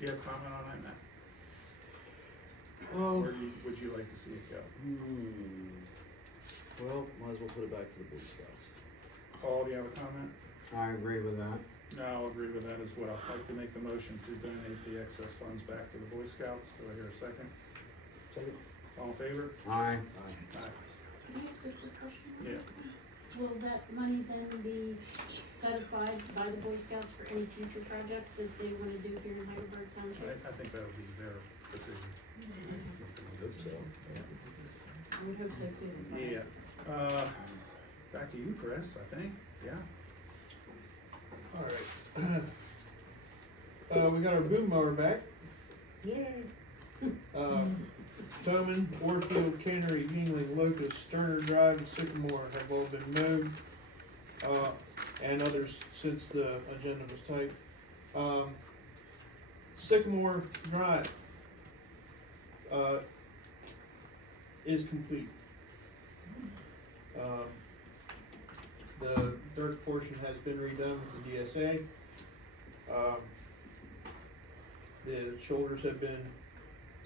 you have comment on that, Matt? Where would you like to see it go? Well, might as well put it back to the Boy Scouts. Paul, do you have a comment? I agree with that. No, I'll agree with that as well. I'd like to make the motion to donate the excess funds back to the Boy Scouts. Do I hear a second? Second. All in favor? Aye. Aye. Can I ask a quick question? Yeah. Will that money then be set aside by the Boy Scouts for any future projects that they wanna do here in Heidelberg Township? I think that'll be their decision. I would hope so too. Yeah. Back to you, Chris, I think. Yeah. Alright. We got our boom mower back. Yay. Toman, Warfield, Cannery, Yingling, Locust, Sterner Drive, and Sycamore have all been mowed, and others since the agenda was typed. Sycamore Drive, is complete. The dirt portion has been redone with the DSA. The shoulders have been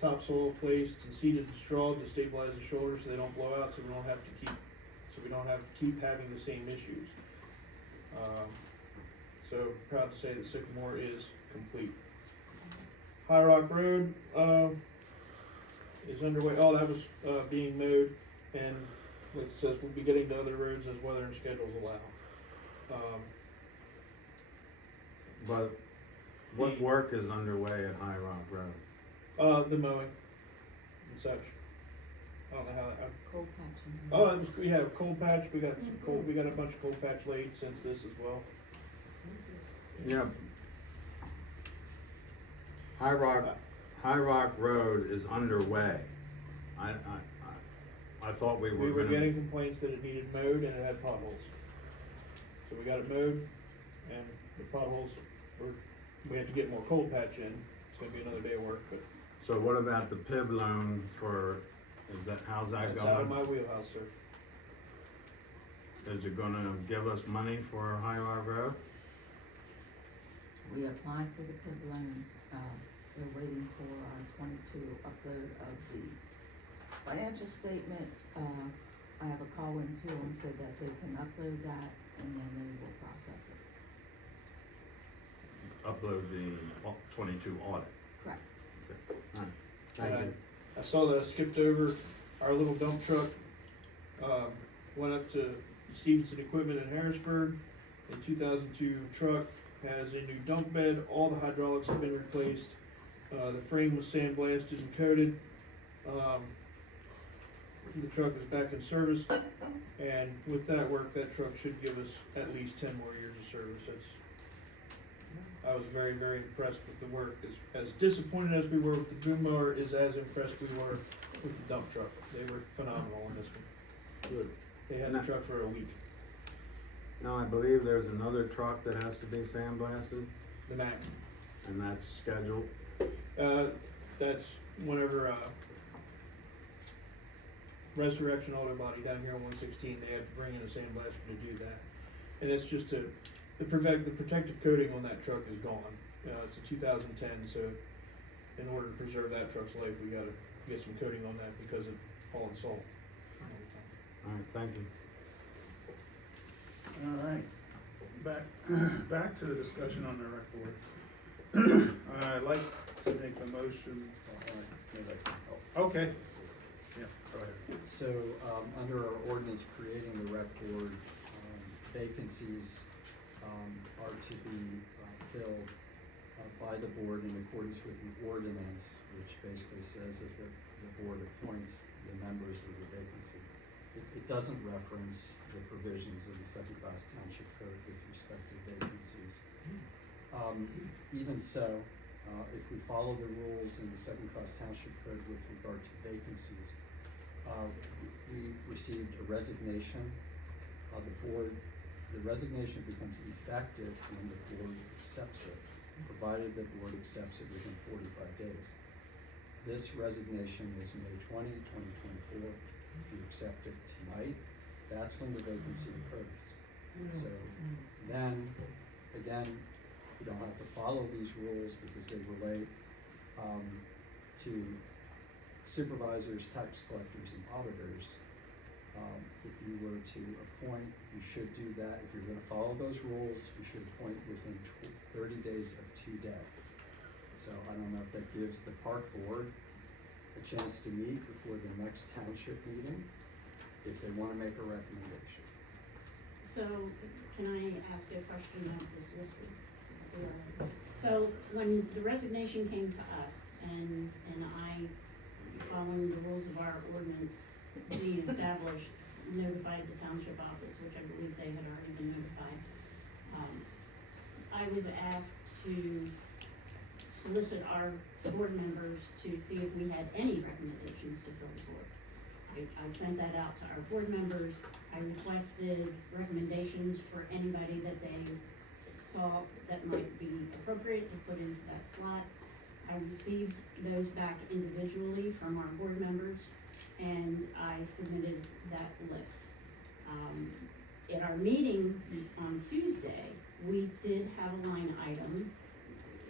topsoil placed and seeded and strawed to stabilize the shoulders so they don't blow out, so we don't have to keep having the same issues. So proud to say that Sycamore is complete. High Rock Road is underway. Oh, that was being mowed, and like it says, we'll be getting to other roads as weather and schedules allow. But what work is underway at High Rock Road? The mowing and such. I don't know how that. Cold patching. Oh, we have cold patch. We got some cold. We got a bunch of cold patch laid since this as well. Yeah. High Rock Road is underway. I thought we were We were gonna. getting complaints that it needed mowed and it had potholes. So we got it mowed, and the potholes we had to get more cold patch in. It's gonna be another day of work, but So what about the PIB loan how's that it's going? out of my wheelhouse, sir. Is it gonna give us money for High Rock Road? We applied for the PIB loan. We're waiting for our 22 upload of the financial statement. I have a call into them so that they can upload that and then they will process it. Upload the 22 audit. Correct. Alright, thank you. I saw that I skipped over our little dump truck. Went up to Stevenson Equipment in Harrisburg. A 2002 truck has a new dump bed. All the hydraulics have been replaced. The frame was sandblasted and coated. The truck is back in service, and with that work, that truck should give us at least 10 more years of service. I was very, very impressed with the work. As disappointed as we were with the boom mower, is as impressed we were with the dump truck. They were phenomenal on this one. Good. They had the truck for a week. Now, I believe there's another truck that has to be sandblasted, The Mac. and that's scheduled. That's whenever Resurrection Auto Body down here on 116, they had to bring in a sandblaster to do that. And it's just the protective coating on that truck is gone. It's a 2010, so in order to preserve that truck's life, we gotta get some coating on that because of hauling salt. Alright, thank you. All right. Back to the discussion on the rec board. I'd like to make the motion. Okay. Yeah, go ahead. So, under our ordinance creating the rec board, vacancies, are to be filled by the board in accordance with the ordinance, which basically says that the board appoints the members of the vacancy. it doesn't reference the provisions of the second-class township code with respect to vacancies. Even so, if we follow the rules in the second-class township code with regard to vacancies, we received a resignation. The resignation becomes effective when the board accepts it, provided the board accepts it within 45 days. This resignation is May 20, 2024. If you accept it tonight, that's when the vacancy occurs. So then, again, you don't have to follow these rules because they relate to supervisors, tax collectors, and auditors. If you were to appoint, you should do that. If you're gonna follow those rules, you should appoint within 30 days of today. So I don't know if that gives the park board a chance to meet before the next township meeting, if they wanna make a recommendation. So, can I ask a question about this list? So, when the resignation came to us, and I, following the rules of our ordinance, we established, notified the township office, which I believe they had already been notified. I was asked to solicit our board members to see if we had any recommendations to fill the board. I sent that out to our board members. I requested recommendations for anybody that they saw that might be appropriate to put into that slot. I received those back individually from our board members, and I submitted that list. At our meeting on Tuesday, we did have a line item,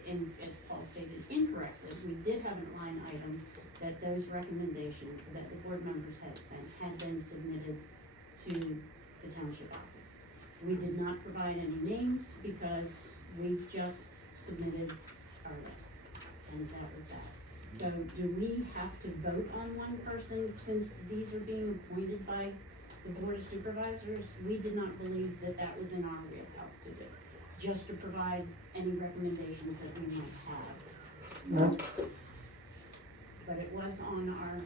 and as Paul stated incorrectly, we did have a line item that those recommendations that the board members had sent had been submitted to the township office. We did not provide any names because we just submitted our list, and that was that. So do we have to vote on one person since these are being appointed by the board of supervisors? We did not believe that that was in our wheelhouse to do, just to provide any recommendations that we might have. But it was on our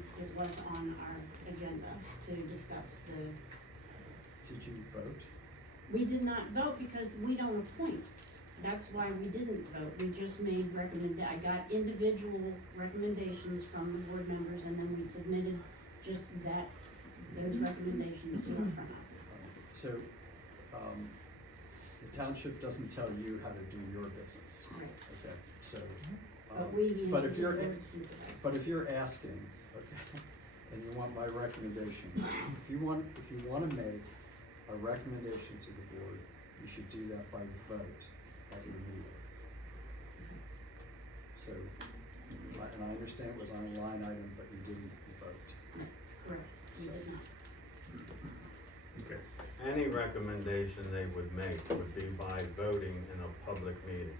agenda to discuss the. Did you vote? We did not vote because we don't appoint. That's why we didn't vote. We just made I got individual recommendations from the board members, and then we submitted just those recommendations to our front office. So, the township doesn't tell you how to do your business. Right. Okay, so, But we use but if the you're, board supervisor. but if you're asking, okay, and you want my recommendation, if you want to make a recommendation to the board, you should do that by vote at your meeting. So, and I understand it was on a line item, but you didn't vote. Correct, we So- did not. Okay. Any recommendation they would make would be by voting in a public meeting.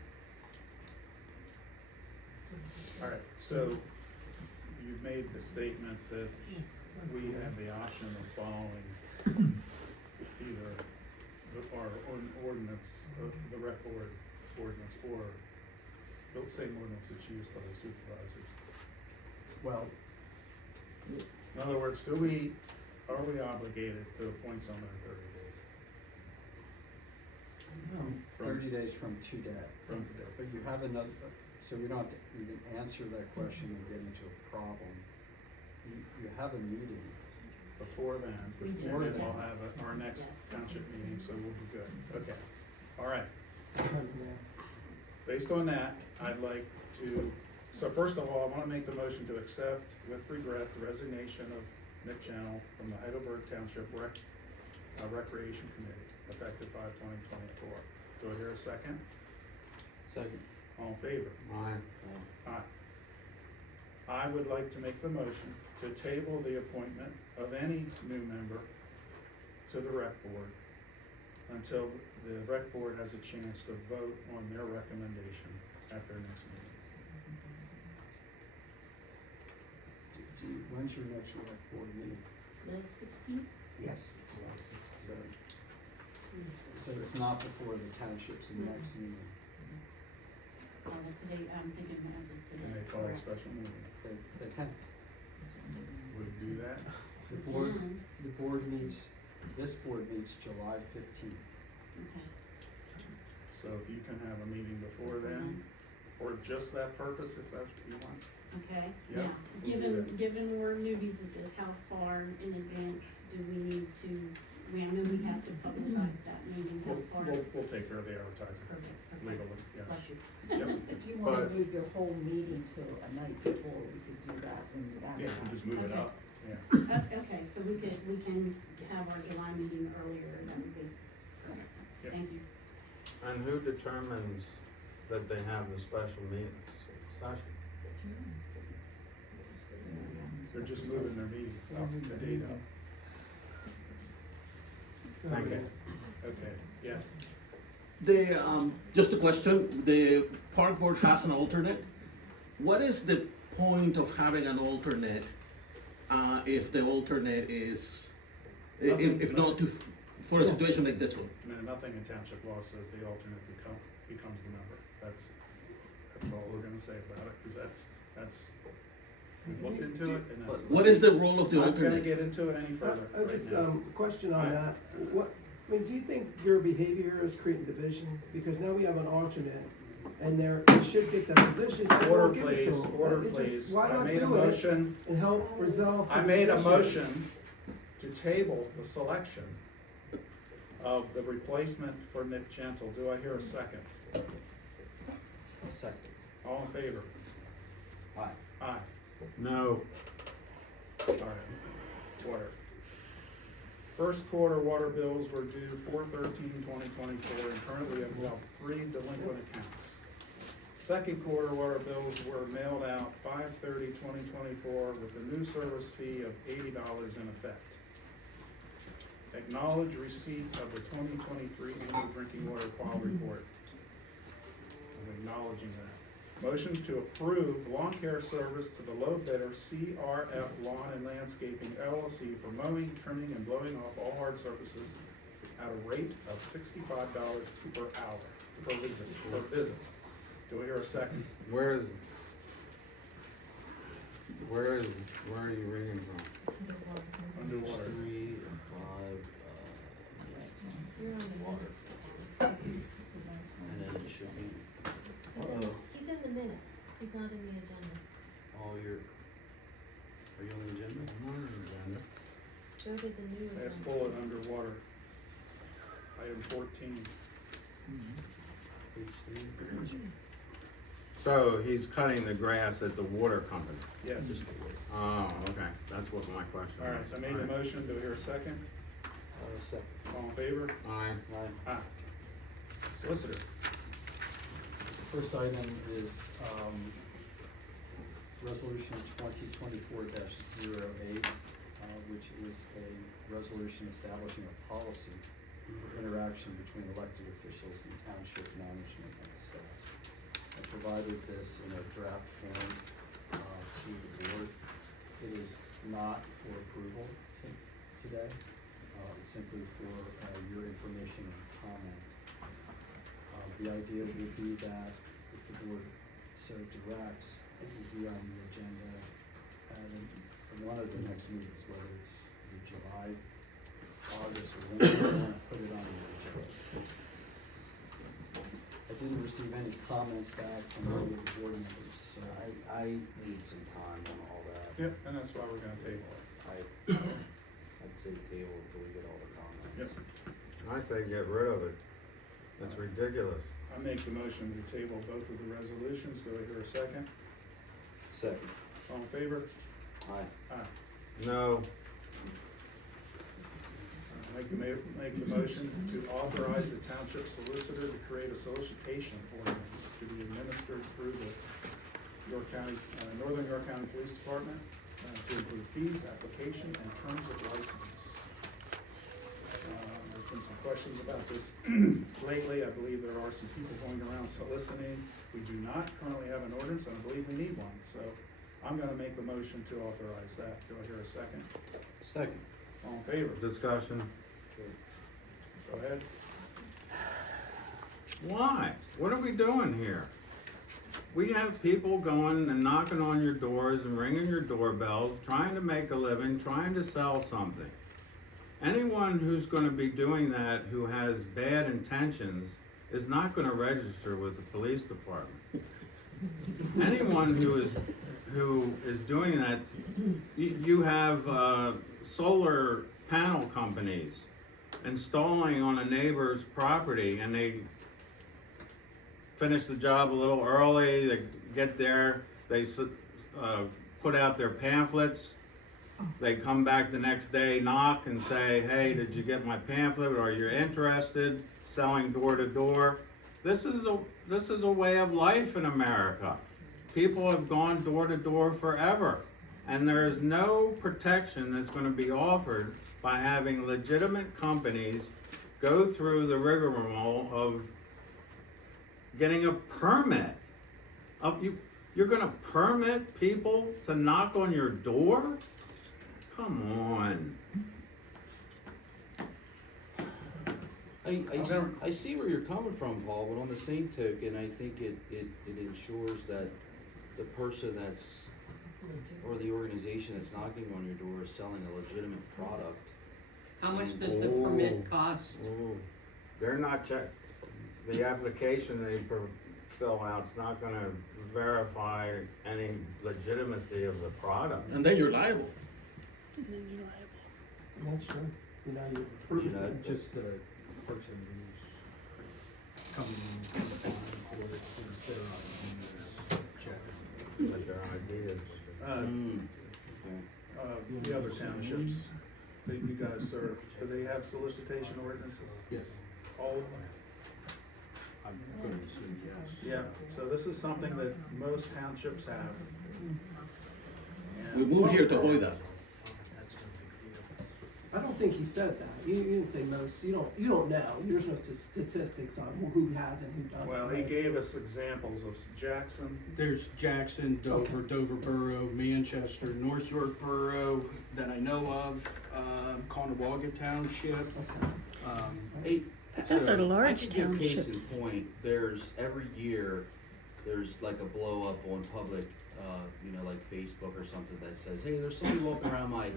All right, so you've made the statement that we have the option of following either our ordinance, the rec board ordinance, or the same ordinance that's used by the supervisors. Well, In other words, are we obligated to appoint someone in 30 days? 30 days from today. From today. But you have another, so we don't have to even answer that question and get into a problem. You have a meeting. Before then, We do, we'll yes. have our next Yes. township meeting, so we'll be good. Okay, all right. Based on that, I'd like to, so first of all, I wanna make the motion to accept with regret the resignation of Nick Channel from the Heidelberg Township Recreation Committee, effective 5/20/24. Do I hear a second? Second. All in favor? Aye. Aye. I would like to make the motion to table the appointment of any new member to the rec board until the rec board has a chance to vote on their recommendation at their next meeting. When's your next rec board meeting? The 16th? Yes. So it's not before the township's next meeting. Today, I'm thinking as of today. Can they call a correct. special meeting? They can. Would you do that? The board meets, this board meets July 15th. Okay. So if you can have a meeting before then, for just that purpose, if that's what you want. Okay, Yeah, yeah. we'll do that. Given we're newbies at this, how far in advance do we need to, I know we have to publicize that meeting, how far? We'll take care of the advertising legally, yes. Bless you. Yep. If you wanna But- move your whole meeting to a night before, we could do that when you Yeah, advertise. we just move it Okay. up, yeah. Okay, so we can have our July meeting earlier, that would be perfect. Yep. Thank you. And who determines that they have the special meetings session? They're just moving their meeting up, the date up. Thank you. Okay, yes. Just a question, the park board has an alternate. What is the point of having an alternate, if the alternate is, if not to, for a situation like this one? No, nothing in township law says the alternate becomes the member. That's all we're gonna say about it, because that's, we've looked into it, and that's. What is the role of the I'm gonna alternate? get into it any further I right just, now. question on that, I mean, do you think your behavior is creating division? Because now we have an alternate, and they should get that position, and Order we'll give it to please, them. order It just- please. Why I not made a do it motion, and help resolve I some made a issues? motion to table the selection of the replacement for Nick Gentle. Do I hear a second? Second. All in favor? Aye. Aye. No. All right. Water. First quarter water bills were due 4/13/2024, and currently we have about 3 delinquent accounts. Second quarter water bills were mailed out 5/30/2024 with a new service fee of $80 in effect. Acknowledge receipt of the 2023 annual drinking water quality report. I'm acknowledging that. Motion to approve lawn care service to the low bidder CRF Lawn and Landscaping LLC for mowing, trimming, and blowing off all hard surfaces at a rate of $65 per hour, per visit. Do I hear a second? Where are you reading from? Underwater. 3 and 5, water. And then it should be, He's in the minutes, he's not in the agenda. oh, are you on the agenda? I'm on the agenda. Go to the new Last agenda. bullet, underwater. Item 14. Page 3. So he's cutting the grass at the water company? Yes. Oh, okay, that's what my question was. All right, so I made the motion. Do I hear a second? Second. All in favor? Aye. Aye. Aye. Solicitor. First item is, resolution 2024-08, which is a resolution establishing a policy for interaction between elected officials and township management and staff. I provided this in a draft form, to the board. It is not for approval today, it's simply for, your information and comment. The idea would be that if the board so directs, it will be on the agenda at one of the next meetings, whether it's the July, August, or whenever you want to put it on the agenda. I didn't receive any comments back from any of the board members, so I need some time on all that. Yep, and that's why we're gonna table it. I'd say table until we get all the comments. Yep. I say get rid of it. That's ridiculous. I make the motion to table both of the resolutions. Do I hear a second? Second. All in favor? Aye. Aye. No. Make the motion to authorize the township solicitor to create a solicitation ordinance to be administered through the Northern York County Police Department, to include fees, application, and terms of license. There's been some questions about this lately. I believe there are some people going around soliciting. We do not currently have an ordinance, and I believe we need one, so I'm gonna make the motion to authorize that. Do I hear a second? Second. All in favor? Discussion. Go ahead. Why? What are we doing here? We have people going and knocking on your doors and ringing your doorbells, trying to make a living, trying to sell something. Anyone who's gonna be doing that, who has bad intentions, is not gonna register with the police department. Anyone who is doing that, you have, solar panel companies installing on a neighbor's property, and they finish the job a little early, they get there, they put out their pamphlets, they come back the next day, knock and say, hey, did you get my pamphlet, are you interested, selling door to door. This is a way of life in America. People have gone door to door forever, and there is no protection that's gonna be offered by having legitimate companies go through the rigmarole of getting a permit. You're gonna permit people to knock on your door? Come on. I see where you're coming from, Paul, but on the same token, I think it ensures that the person or the organization that's knocking on your door is selling a legitimate product. How much does the permit cost? They're not the application they fill out's not gonna verify any legitimacy of the product. And then you're liable. That's true. You know, you prove You know, it. Just the person who's coming in for it, their ideas, check. But their ideas. The other townships that you guys serve, do they have solicitation ordinances? Yes, All of them? I'm gonna assume yes. Yeah, so this is something that most townships have. We moved here to avoid that. I don't think he said that. You didn't say most. You don't know. There's no statistics on who has and who doesn't. Well, he gave us examples of Jackson. There's Jackson, Dover, Dover Borough, Manchester, North York Borough that I know of, Conewaga Township. Hey, Those so are large I can give case townships. in point, every year, there's like a blow up on public, like Facebook or something that says, hey, there's somebody walking around my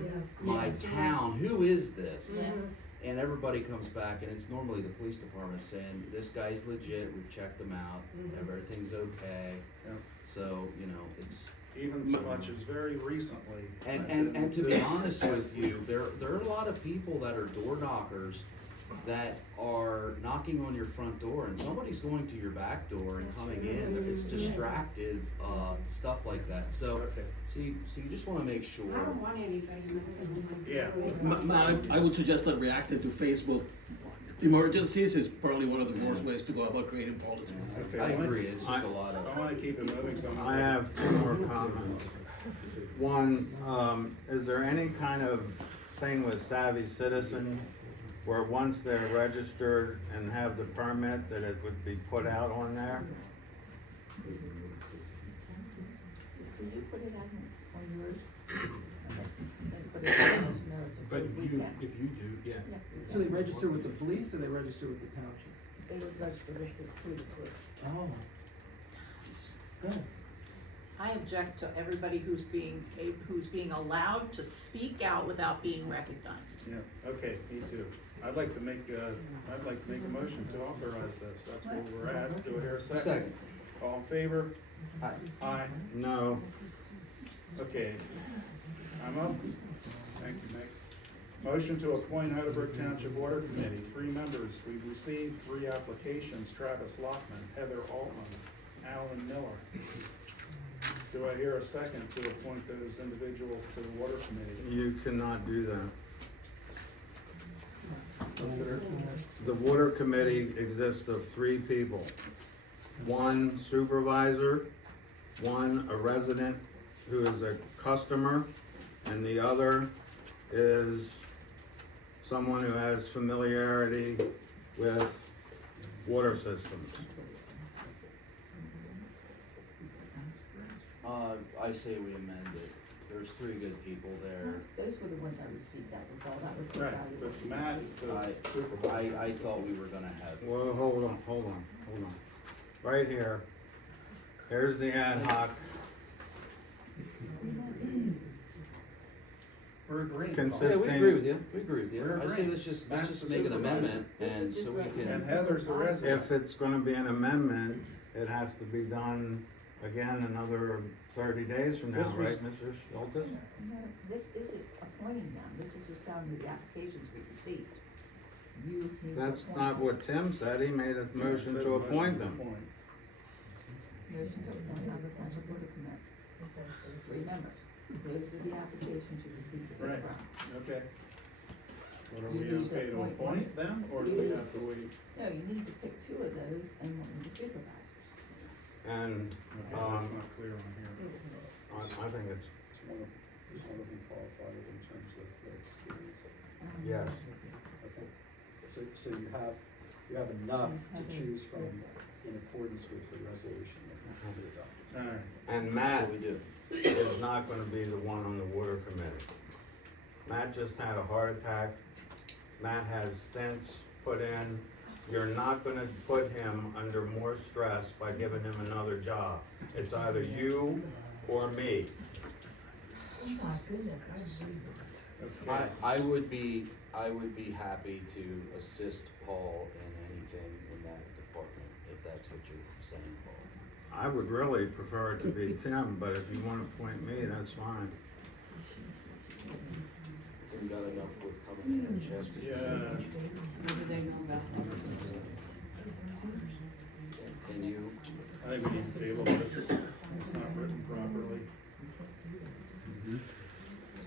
town, who is this? Yes. And everybody comes back, and it's normally the police department saying, this guy's legit, we've checked him out, everything's okay. Yeah. So, it's. Even so much as very recently. And to be honest with you, there are a lot of people that are door knockers that are knocking on your front door, and somebody's going to your back door and coming in. It's distractive stuff like that. So, Okay. so you just want to make sure. I don't want anybody knocking on my Yeah. door. I would suggest that reacting to Facebook emergencies is probably one of the worst ways to go about creating policy. Okay, I agree. It's just a lot of. I wanna keep it moving, so I'm I have two more comments. One, is there any kind of thing with Savvy Citizen where once they're registered and have the permit, that it would be put out on there? Did you put it on yours? But if you do, yeah. So they register with the police or they register with the township? They would register through the clerk. Oh. Good. I object to everybody who's being allowed to speak out without being recognized. Yeah, okay, me too. I'd like to make a motion to authorize this. That's where we're at. Do I hear a second? Second. All in favor? Aye. Aye. No. Okay. I'm up. Thank you, Mick. Motion to appoint Heidelberg Township Water Committee, 3 members. We've received 3 applications: Travis Lockman, Heather Altman, Alan Miller. Do I hear a second to appoint those individuals to the Water Committee? You cannot do that. Consider. The Water Committee exists of 3 people. 1 supervisor, 1 a resident who is a customer, and the other is someone who has familiarity with water systems. I say we amend it. There's 3 good people there. Those were the ones I received, that was all, that was the Right, value. but Matt's the supervisor. I thought we were gonna have. Well, hold on. Right here, Here's the ad hoc We're agreeing. Consistent. Yeah, we agree with you, we agree with you. We're I say agreeing. let's just That's the make an supervisor. amendment, and so we can. And Heather's the resident. If it's gonna be an amendment, it has to be done again another 30 days from now, This was- right, Mr. Schultz? This isn't appointing them, this is just telling you the applications we received. You need to That's appoint not them. what Tim said, he made a motion Says to motion appoint to them. appoint. Motion to appoint on the township board of commissioners, 3 members. Those are the applications you received for the Right. ground. Okay. What, are You we need to okay to appoint appoint them, or do we have to wait? No, you need to pick 2 of those and one of the supervisors. And, Okay, that's not clear on here. I think it's, One of them qualified in terms of their experience. yes. Okay, so you have enough to choose from in accordance with the resolution that will be adopted. All right. And Matt we do. is not gonna be the one on the water committee. Matt just had a heart attack. Matt has stents put in. You're not gonna put him under more stress by giving him another job. It's either you or me. Oh my goodness, I agree. Okay. I would be happy to assist Paul in anything in that department, if that's what you're saying, Paul. I would really prefer it to be Tim, but if you wanna appoint me, that's fine. We got enough with coming in and chest. Yeah. Can you, I think we need to table this. It's not written properly.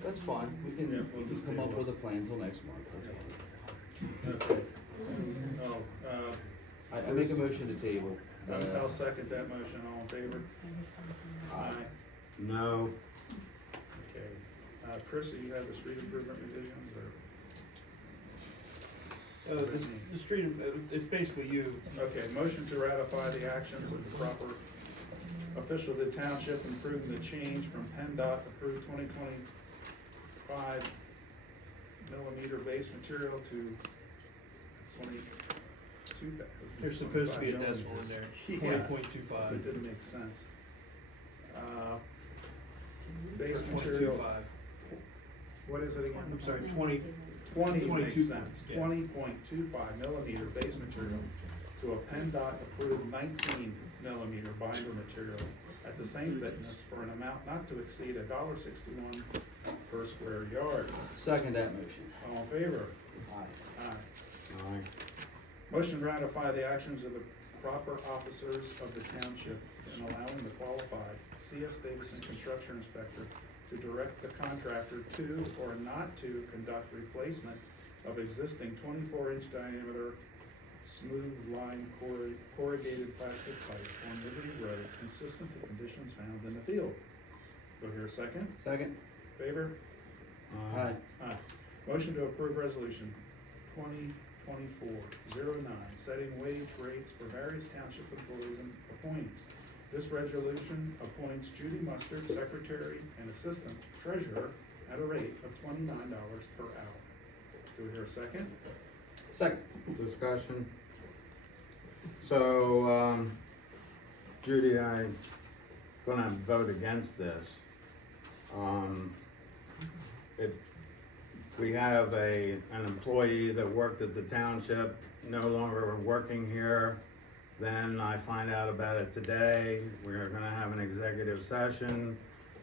that's fine, we Yeah, can, we'll just come up table it. with a plan till next month, that's fine. Okay. Oh, I make a motion to table. I'll second that motion. All in favor? Aye. No, Okay. Chris, do you have the street improvement revisions, or? The street, it's basically you. Okay, motion to ratify the actions of the proper official of the township, improving the change from PennDOT approved 2025 millimeter base material to 22. There's supposed to be a 25 decimal in there, Yeah. 20.25. It didn't make sense. Base Or material, 20.25. what is it again? I'm sorry, 20. 20 makes 22, sense, yeah. 20.25 millimeter base material to a PennDOT approved 19 millimeter binder material at the same thickness for an amount not to exceed $1.61 per square yard. Second that motion. All in favor? Aye. Aye. aye. Motion to ratify the actions of the proper officers of the township in allowing the qualified C.S. Davison construction inspector to direct the contractor to or not to conduct replacement of existing 24-inch diameter smooth line corrugated plastic pipe on Liberty Road consistent to conditions found in the field. Do I hear a second? Second? Favor? Aye. Aye. Motion to approve resolution 2024-09, setting wage rates for various township employees and appointees. This resolution appoints Judy Mustard, secretary and assistant treasurer, at a rate of $29 per hour. Do we hear a second? Second. Discussion. So, Judy, I'm gonna vote against this. We have an employee that worked at the township, no longer working here. Then I find out about it today. We're gonna have an executive session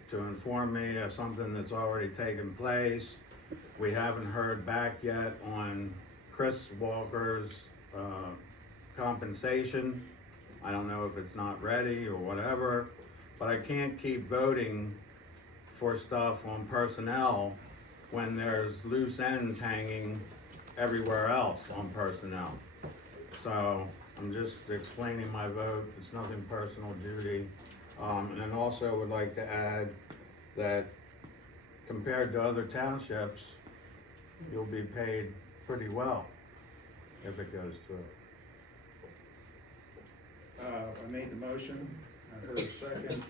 to inform me of something that's already taken place. We haven't heard back yet on Chris Walker's, compensation. I don't know if it's not ready or whatever, but I can't keep voting for stuff on personnel when there's loose ends hanging everywhere else on personnel. So I'm just explaining my vote. It's nothing personal, Judy. And then also would like to add that compared to other townships, you'll be paid pretty well if it goes through. I made the motion. I heard a second.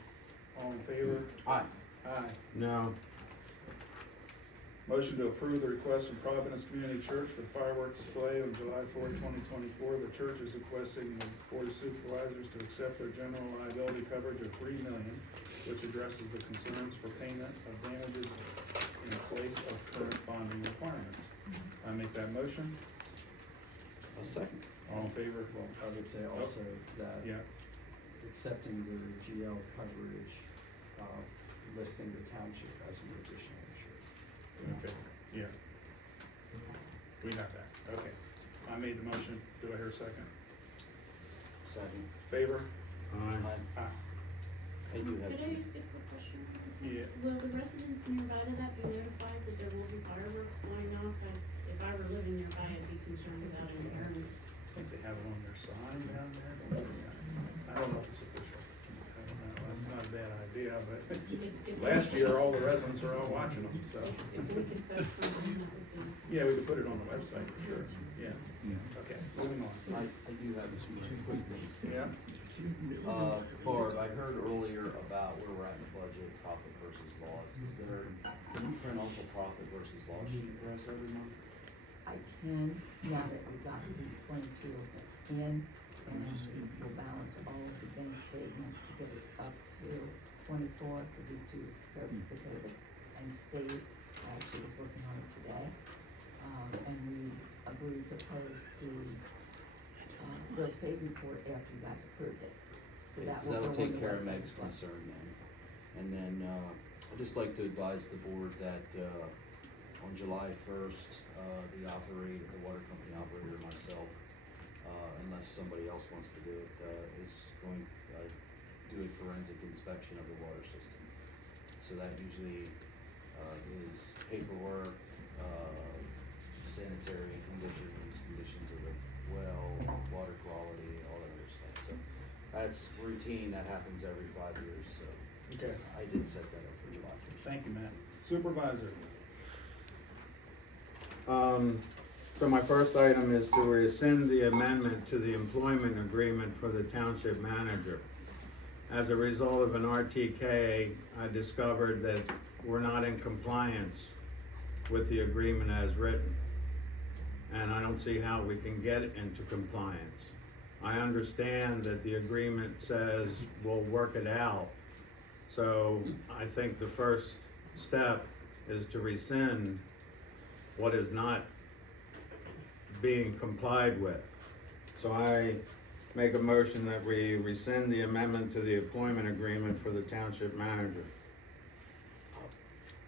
All in favor? Aye. Aye. No, Motion to approve the request from Providence Community Church for the fireworks display on July 4th, 2024. The church is requesting the Board of Supervisors to accept their general liability coverage of $3 million, which addresses the concerns for payment of damages in place of current bonding requirements. I make that motion. A second. All in favor? Well, I would say also that Yeah, accepting the GL coverage, listing the township as an additional insurer. okay, yeah. We got that, okay. I made the motion. Do I hear a second? Second. Favor? Aye. Aye. I do have. Could I ask a quick question? Yeah. Will the residents nearby to that be notified that there will be fireworks going off? If I were living nearby, I'd be concerned about an error. I think they have it on their sign down there. Don't they? I don't know if it's official. I don't know. That's not a bad idea, but last year, all the residents are out watching them, so. If we could post something that was in. Yeah, we could put it on the website for sure. Yeah. Okay, moving on. I do have two quick things. Yeah. Barb, I heard earlier about where we're at in the budget, profit versus loss. Can you print off a profit versus loss sheet for us every month? I can, now that we got the 22 in, and we'll balance all of the bank statements to get us up to 24 for the two, the credit and state actually is working on it today. And we agreed to post the, bills paid report after you guys approved it. So that will That'll go on take the care of website Meg's as well. concern then. And then, I'd just like to advise the board that, on July first, the water company operator and myself, unless somebody else wants to do it, is going, do a forensic inspection of the water system. So that usually, is paperwork, sanitary conditions of the well, water quality, all that other stuff. So that's routine, that happens every 5 years, so. Okay. I did set that up for July first. Thank you, Matt. Supervisor. So my first item is to rescind the amendment to the employment agreement for the township manager. As a result of an RTK, I discovered that we're not in compliance with the agreement as written. And I don't see how we can get into compliance. I understand that the agreement says we'll work it out. So I think the first step is to rescind what is not being complied with. So I make a motion that we rescind the amendment to the employment agreement for the township manager.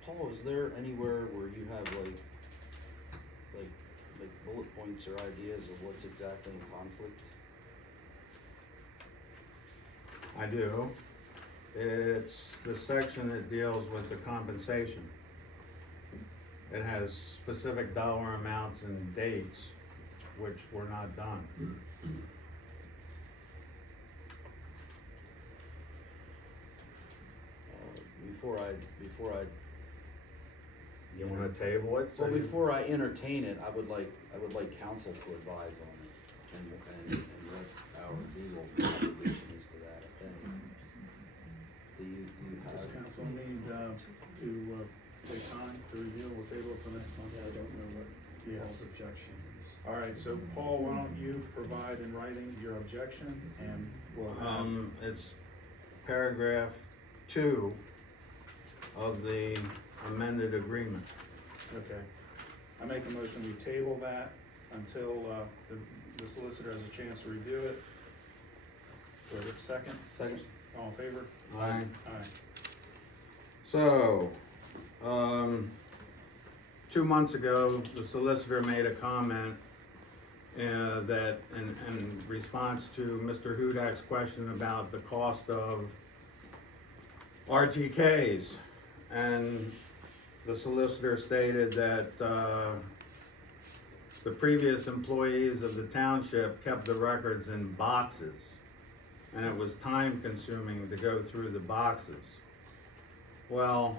Paul, is there anywhere where you have like bullet points or ideas of what's exactly in conflict? I do. It's the section that deals with the compensation. It has specific dollar amounts and dates, which were not done. Before I, You wanna table it? well, before I entertain it, I would like council to advise on it and what our legal obligation is to that, I think. Do you Does have? council need, to, take time to review? We'll table it for next month. Yeah, I don't know what Yeah. Paul's objection is. All right, so Paul, why don't you provide in writing your objection, and we'll have. It's paragraph 2 of the amended agreement. Okay. I make a motion, we table that until, the solicitor has a chance to review it. Do I get a second? Second. All in favor? Aye. Aye. So, 2 months ago, the solicitor made a comment that in response to Mr. Hudak's question about the cost of RTKs. And the solicitor stated that the previous employees of the township kept the records in boxes, and it was time consuming to go through the boxes. Well,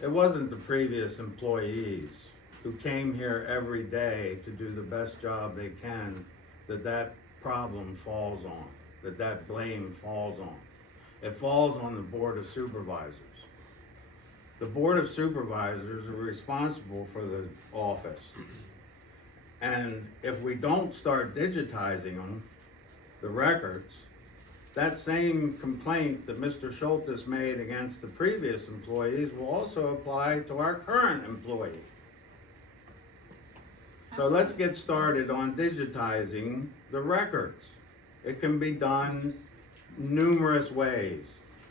it wasn't the previous employees who came here every day to do the best job they can that problem falls on, that blame falls on. It falls on the Board of Supervisors. the Board of Supervisors are responsible for the office. And if we don't start digitizing them, the records, that same complaint that Mr. Schultes made against the previous employees will also apply to our current employee. So let's get started on digitizing the records. It can be done numerous ways.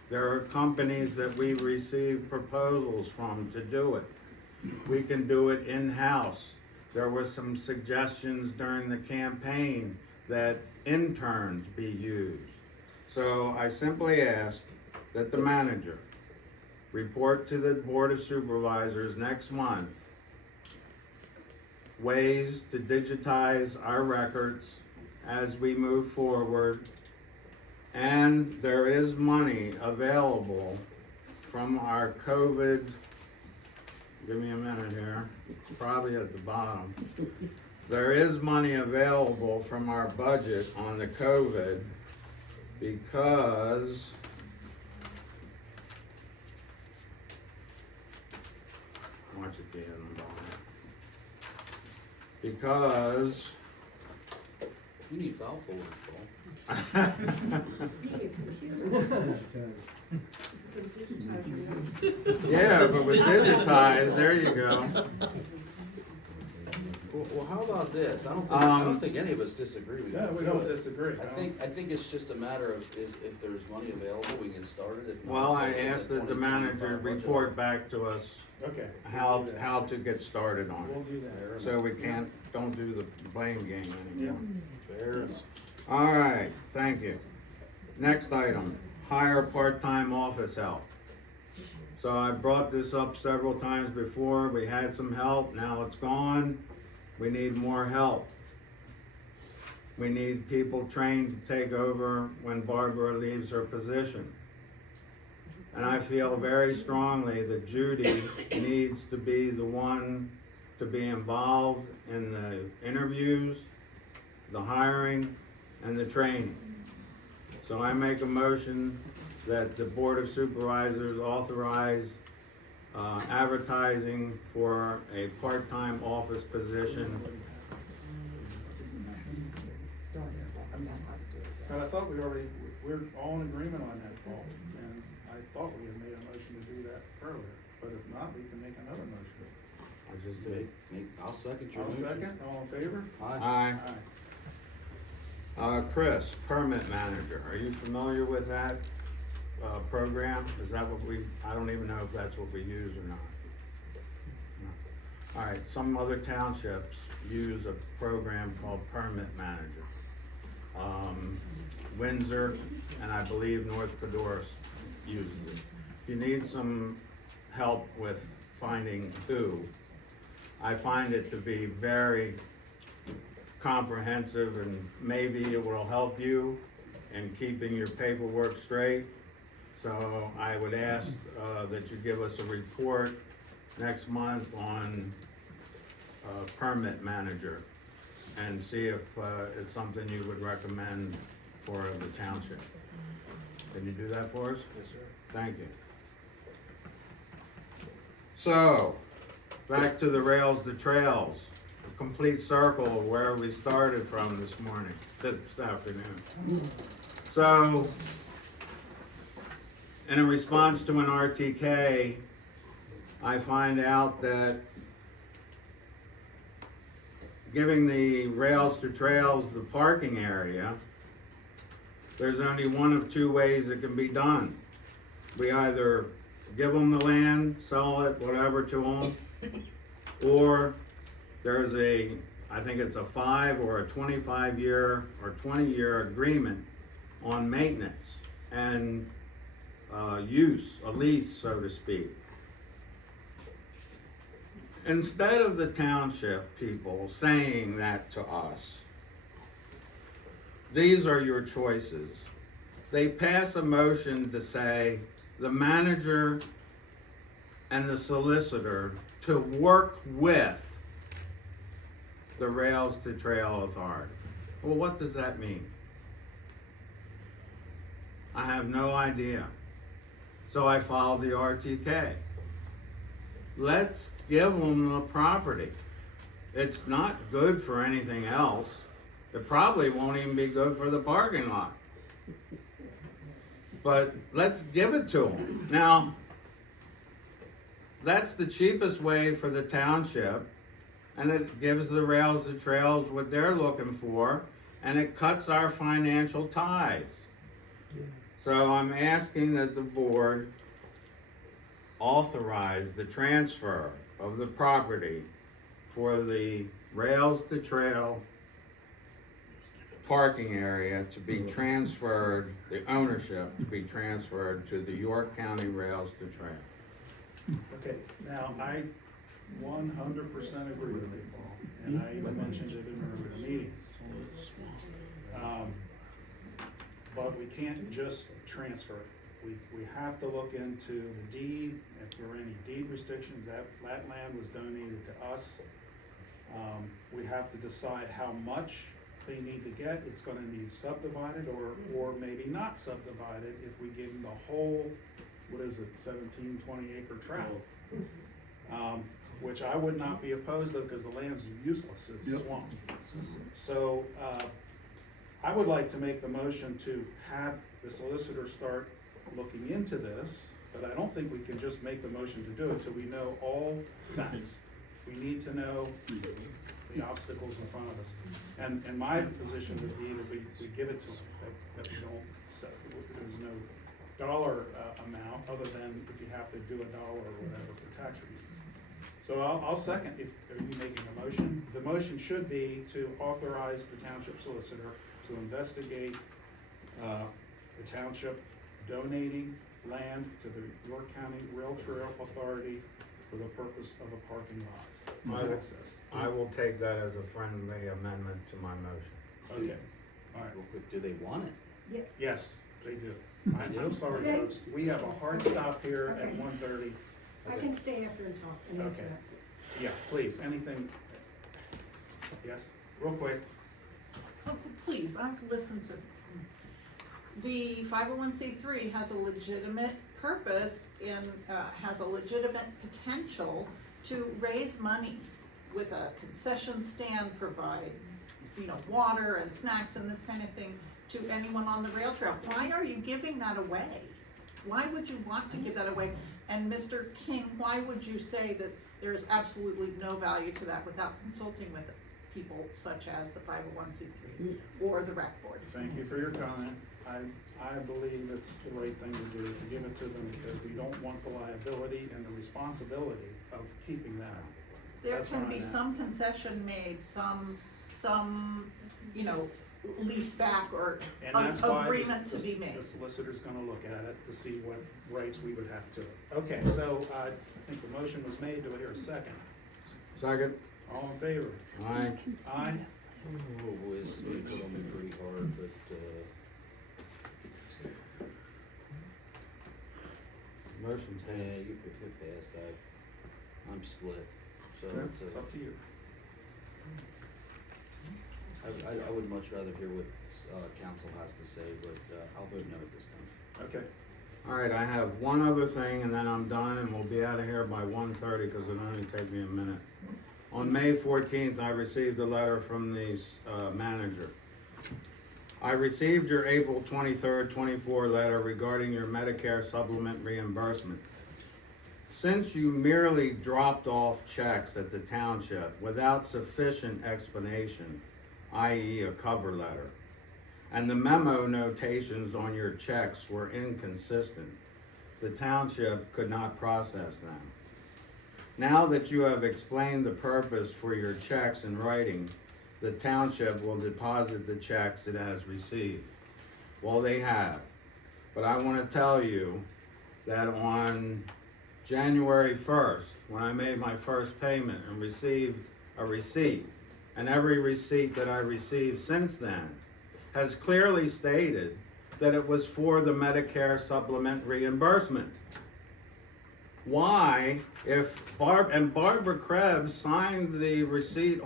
There are companies that we receive proposals from to do it. We can do it in-house. There were some suggestions during the campaign that interns be used. So I simply asked that the manager report to the Board of Supervisors next month ways to digitize our records as we move forward. And there is money available from our COVID, give me a minute here, it's probably at the bottom. There is money available from our budget on the COVID because watch it be in the bottom. Because You need file folders, Paul. yeah, but with digitized, there you go. Well, how about this? I don't think any of us disagree with you. Yeah, we don't disagree. I think it's just a matter of if there's money available, we can start it. If not, Well, I it's a asked that the 2025 manager budget. report back to us Okay. how to get started on We'll it. do that. So we don't do the blame game Yeah. anymore. Fair. All right, thank you. Next item, hire part-time office help. So I brought this up several times before. We had some help, now it's gone. We need more help. We need people trained to take over when Barbara leaves her position. And I feel very strongly that Judy needs to be the one to be involved in the interviews, the hiring, and the training. So I make a motion that the Board of Supervisors authorize advertising for a part-time office position. But I thought we're all in agreement on that, Paul, and I thought we had made a motion to do that earlier, but if not, we can make another motion. I just did. I'll second your I'll motion. second, all in favor? Aye. Chris, permit manager, are you familiar with that program? Is that what I don't even know if that's what we use or not. No. All right, some other townships use a program called permit manager. Windsor and I believe North Podorus uses it. If you need some help with finding who, I find it to be very comprehensive, and maybe it will help you in keeping your paperwork straight. So I would ask that you give us a report next month on permit manager and see if it's something you would recommend for the township. Can you do that for us? Yes, sir. Thank you. So, back to the rails to trails, a complete circle of where we started from this afternoon. So, in a response to an RTK, I find out that giving the rails to trails the parking area, there's only one of two ways it can be done. We either give them the land, sell it, whatever to them, or there's I think it's a 5 or a 25-year or 20-year agreement on maintenance and use, a lease, so to speak. Instead of the township people saying that to us, these are your choices. They pass a motion to say the manager and the solicitor to work with the Rails to Trail Authority. Well, what does that mean? I have no idea. So I followed the RTK. let's give them the property. It's not good for anything else. It probably won't even be good for the parking lot. But let's give it to them. Now, that's the cheapest way for the township, and it gives the rails to trails what they're looking for, and it cuts our financial ties. So I'm asking that the board authorize the transfer of the property for the rails to trail parking area to be transferred, the ownership to be transferred to the York County Rails to Trail. Okay, now, I 100% agree with you, Paul, and I even mentioned it in earlier meetings. But we can't just transfer it. We have to look into the deed, if there are any deed restrictions, that land was donated to us. We have to decide how much they need to get. It's gonna need subdivided or maybe not subdivided if we give them the whole, what is it, 17, 20 acre tract. Which I would not be opposed to because the land's useless, it's swamp. So, I would like to make the motion to have the solicitor start looking into this, but I don't think we can just make the motion to do it till we know all facts. We need to know the obstacles in front of us. And my position would be that we give it to them, that we don't set, there's no dollar amount other than if you have to do $1 or whatever for tax reasons. So I'll second, are you making a motion? The motion should be to authorize the township solicitor to investigate the township donating land to the York County Rail Trail Authority for the purpose of a parking lot. I will take that as a friendly amendment to my motion. Okay, all right. Do they want it? Yes, they do. They I'm do? sorry, Okay. folks. We have a hard stop here at Okay. 1:30. I can stay after and talk and answer Okay. that. Yeah, please, anything? Yes, real quick. Oh, please, I've listened to, the 501c3 has a legitimate purpose and, has a legitimate potential to raise money with a concession stand, provide, water and snacks and this kind of thing to anyone on the rail trail. Why are you giving that away? Why would you want to give that away? And Mr. King, why would you say that there's absolutely no value to that without consulting with people such as the 501c3 or the rec board? Thank you for your comment. I believe it's the right thing to do, to give it to them because we don't want the liability and the responsibility of keeping that. There That's can where be I'm at. some concession made, some, lease back or And that's why agreement to be made. the solicitor's gonna look at it to see what rights we would have to it. Okay, so I think the motion was made. Do I hear a second? Second? All in favor? Aye. Aye? Oh, it's gonna be pretty hard, but, Motion's yeah, you could hit past, I'm split, so Okay, it's it's up to you. I would much rather hear what, council has to say, but, I'll vote no at this time. Okay. All right, I have one other thing and then I'm done and we'll be out of here by 1:30 because it'll only take me a minute. On May 14th, I received a letter from the manager. I received your April 23rd, 24 letter regarding your Medicare supplement reimbursement. Since you merely dropped off checks at the township without sufficient explanation, i.e. a cover letter, and the memo notations on your checks were inconsistent, the township could not process them. Now that you have explained the purpose for your checks in writing, the township will deposit the checks it has received. Well, they have, but I want to tell you that on January 1st, when I made my first payment and received a receipt, and every receipt that I received since then has clearly stated that it was for the Medicare supplement reimbursement. Why, if Barbara Krebs signed the receipt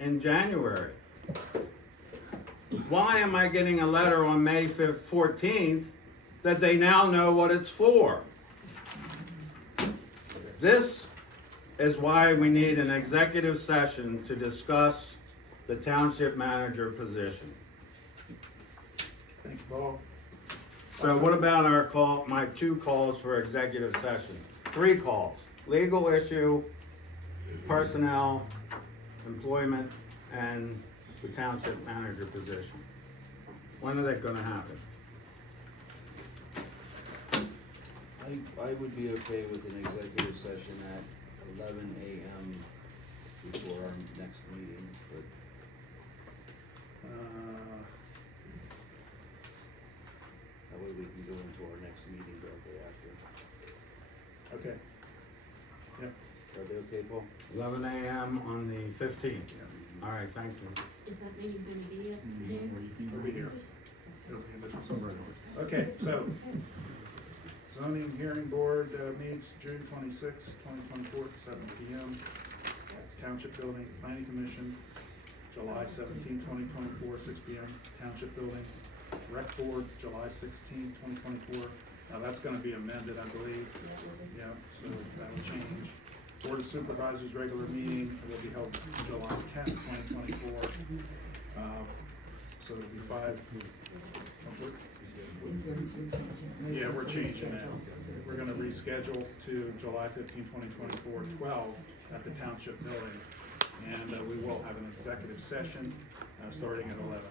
in January, why am I getting a letter on May 14th that they now know what it's for? This is why we need an executive session to discuss the township manager position. Thank you, Paul. So what about our call, my 2 calls for executive session? 3 calls, legal issue, personnel, employment, and the township manager position. When are they gonna happen? I would be okay with an executive session at 11 a.m. before our next meeting, but that way we can go into our next meeting directly after. Okay. Yep. Are they okay, Paul? 11 a.m. on the 15th. All right, thank you. Is that meeting gonna be at noon? We'll be here. It'll be in this- Okay, so zoning hearing board meets June 26, 2024, at 7 p.m. Township building, planning commission, July 17, 2024, 6 p.m. Township building, rec board, July 16, 2024. Now that's gonna be amended, I believe. Yeah, so that'll change. Board of Supervisors regular meeting will be held July 10, 2024. So it'll be 5. Yeah, we're changing that. We're gonna reschedule to July 15, 2024, 12 at the township building. And we will have an executive session starting at 11.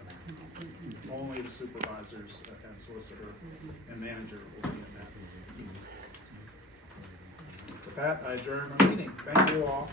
Only the supervisors and solicitor and manager will be in that. With that, I adjourn my meeting. Thank you all.